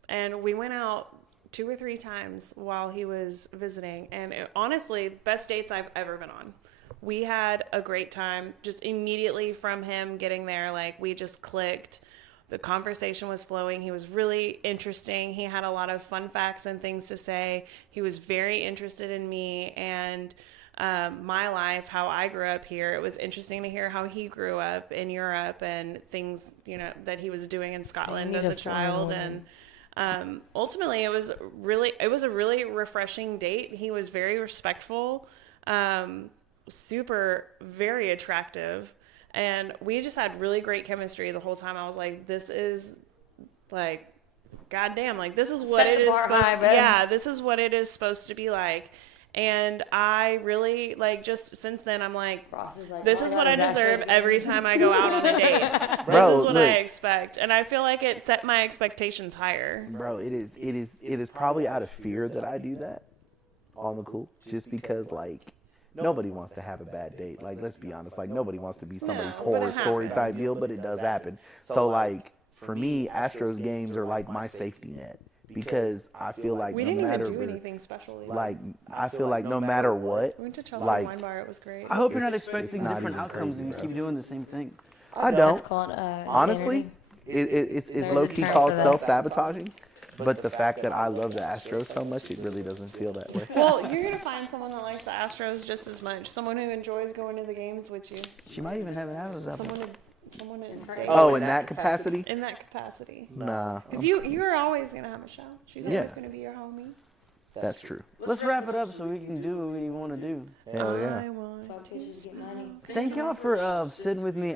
And we went out 2 or 3 times while he was visiting. And honestly, best dates I've ever been on. We had a great time. Just immediately from him getting there, like we just clicked. The conversation was flowing. He was really interesting. He had a lot of fun facts and things to say. He was very interested in me and my life, how I grew up here. It was interesting to hear how he grew up in Europe and things, you know, that he was doing in Scotland as a child. And Ultimately, it was a really refreshing date. He was very respectful, very attractive, and we just had really great chemistry the whole time. I was like, this is like, goddamn, like this is what it is supposed to. Yeah, this is what it is supposed to be like. And I really, like, just since then, I'm like, this is what I deserve every time I go out on a date. This is what I expect. And I feel like it set my expectations higher. Bro, it is probably out of fear that I do that on the cool. Just because, like, nobody wants to have a bad date. Like, let's be honest. Like, nobody wants to be somebody's horror story type deal, but it does happen. So, like, for me, Astros games are like my safety net. Because I feel like we didn't even do anything special. Like, I feel like no matter what, we went to Chelsea Wine Bar. It was great. I hope you're not expecting different outcomes and you keep doing the same thing. I don't. It's called, honestly, it's low key called self-sabotaging. But the fact that I love the Astros so much, it really doesn't feel that way. Well, you're gonna find someone that likes the Astros just as much. Someone who enjoys going to the games with you. She might even have an Adam's apple. Someone in in that capacity? In that capacity. Nah. Because you're always going to have a show. She's always going to be your homie. That's true. Let's wrap it up so we can do what we want to do. Hell yeah. Thank y'all for sitting with me.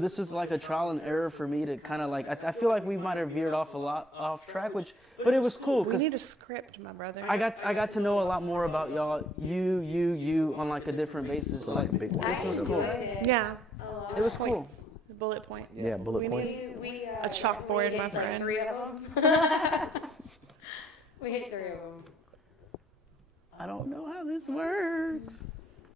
This was like a trial and error for me to kind of like, I feel like we might have veered off a lot off track, but it was cool. We need a script, my brother. I got to know a lot more about y'all, you on like a different basis. So like, big one. this was cool. Yeah. It was cool. Bullet points. Yeah, bullet points. A chalkboard, my friend. 3 of them. We hit 3 of them. I don't know how this works.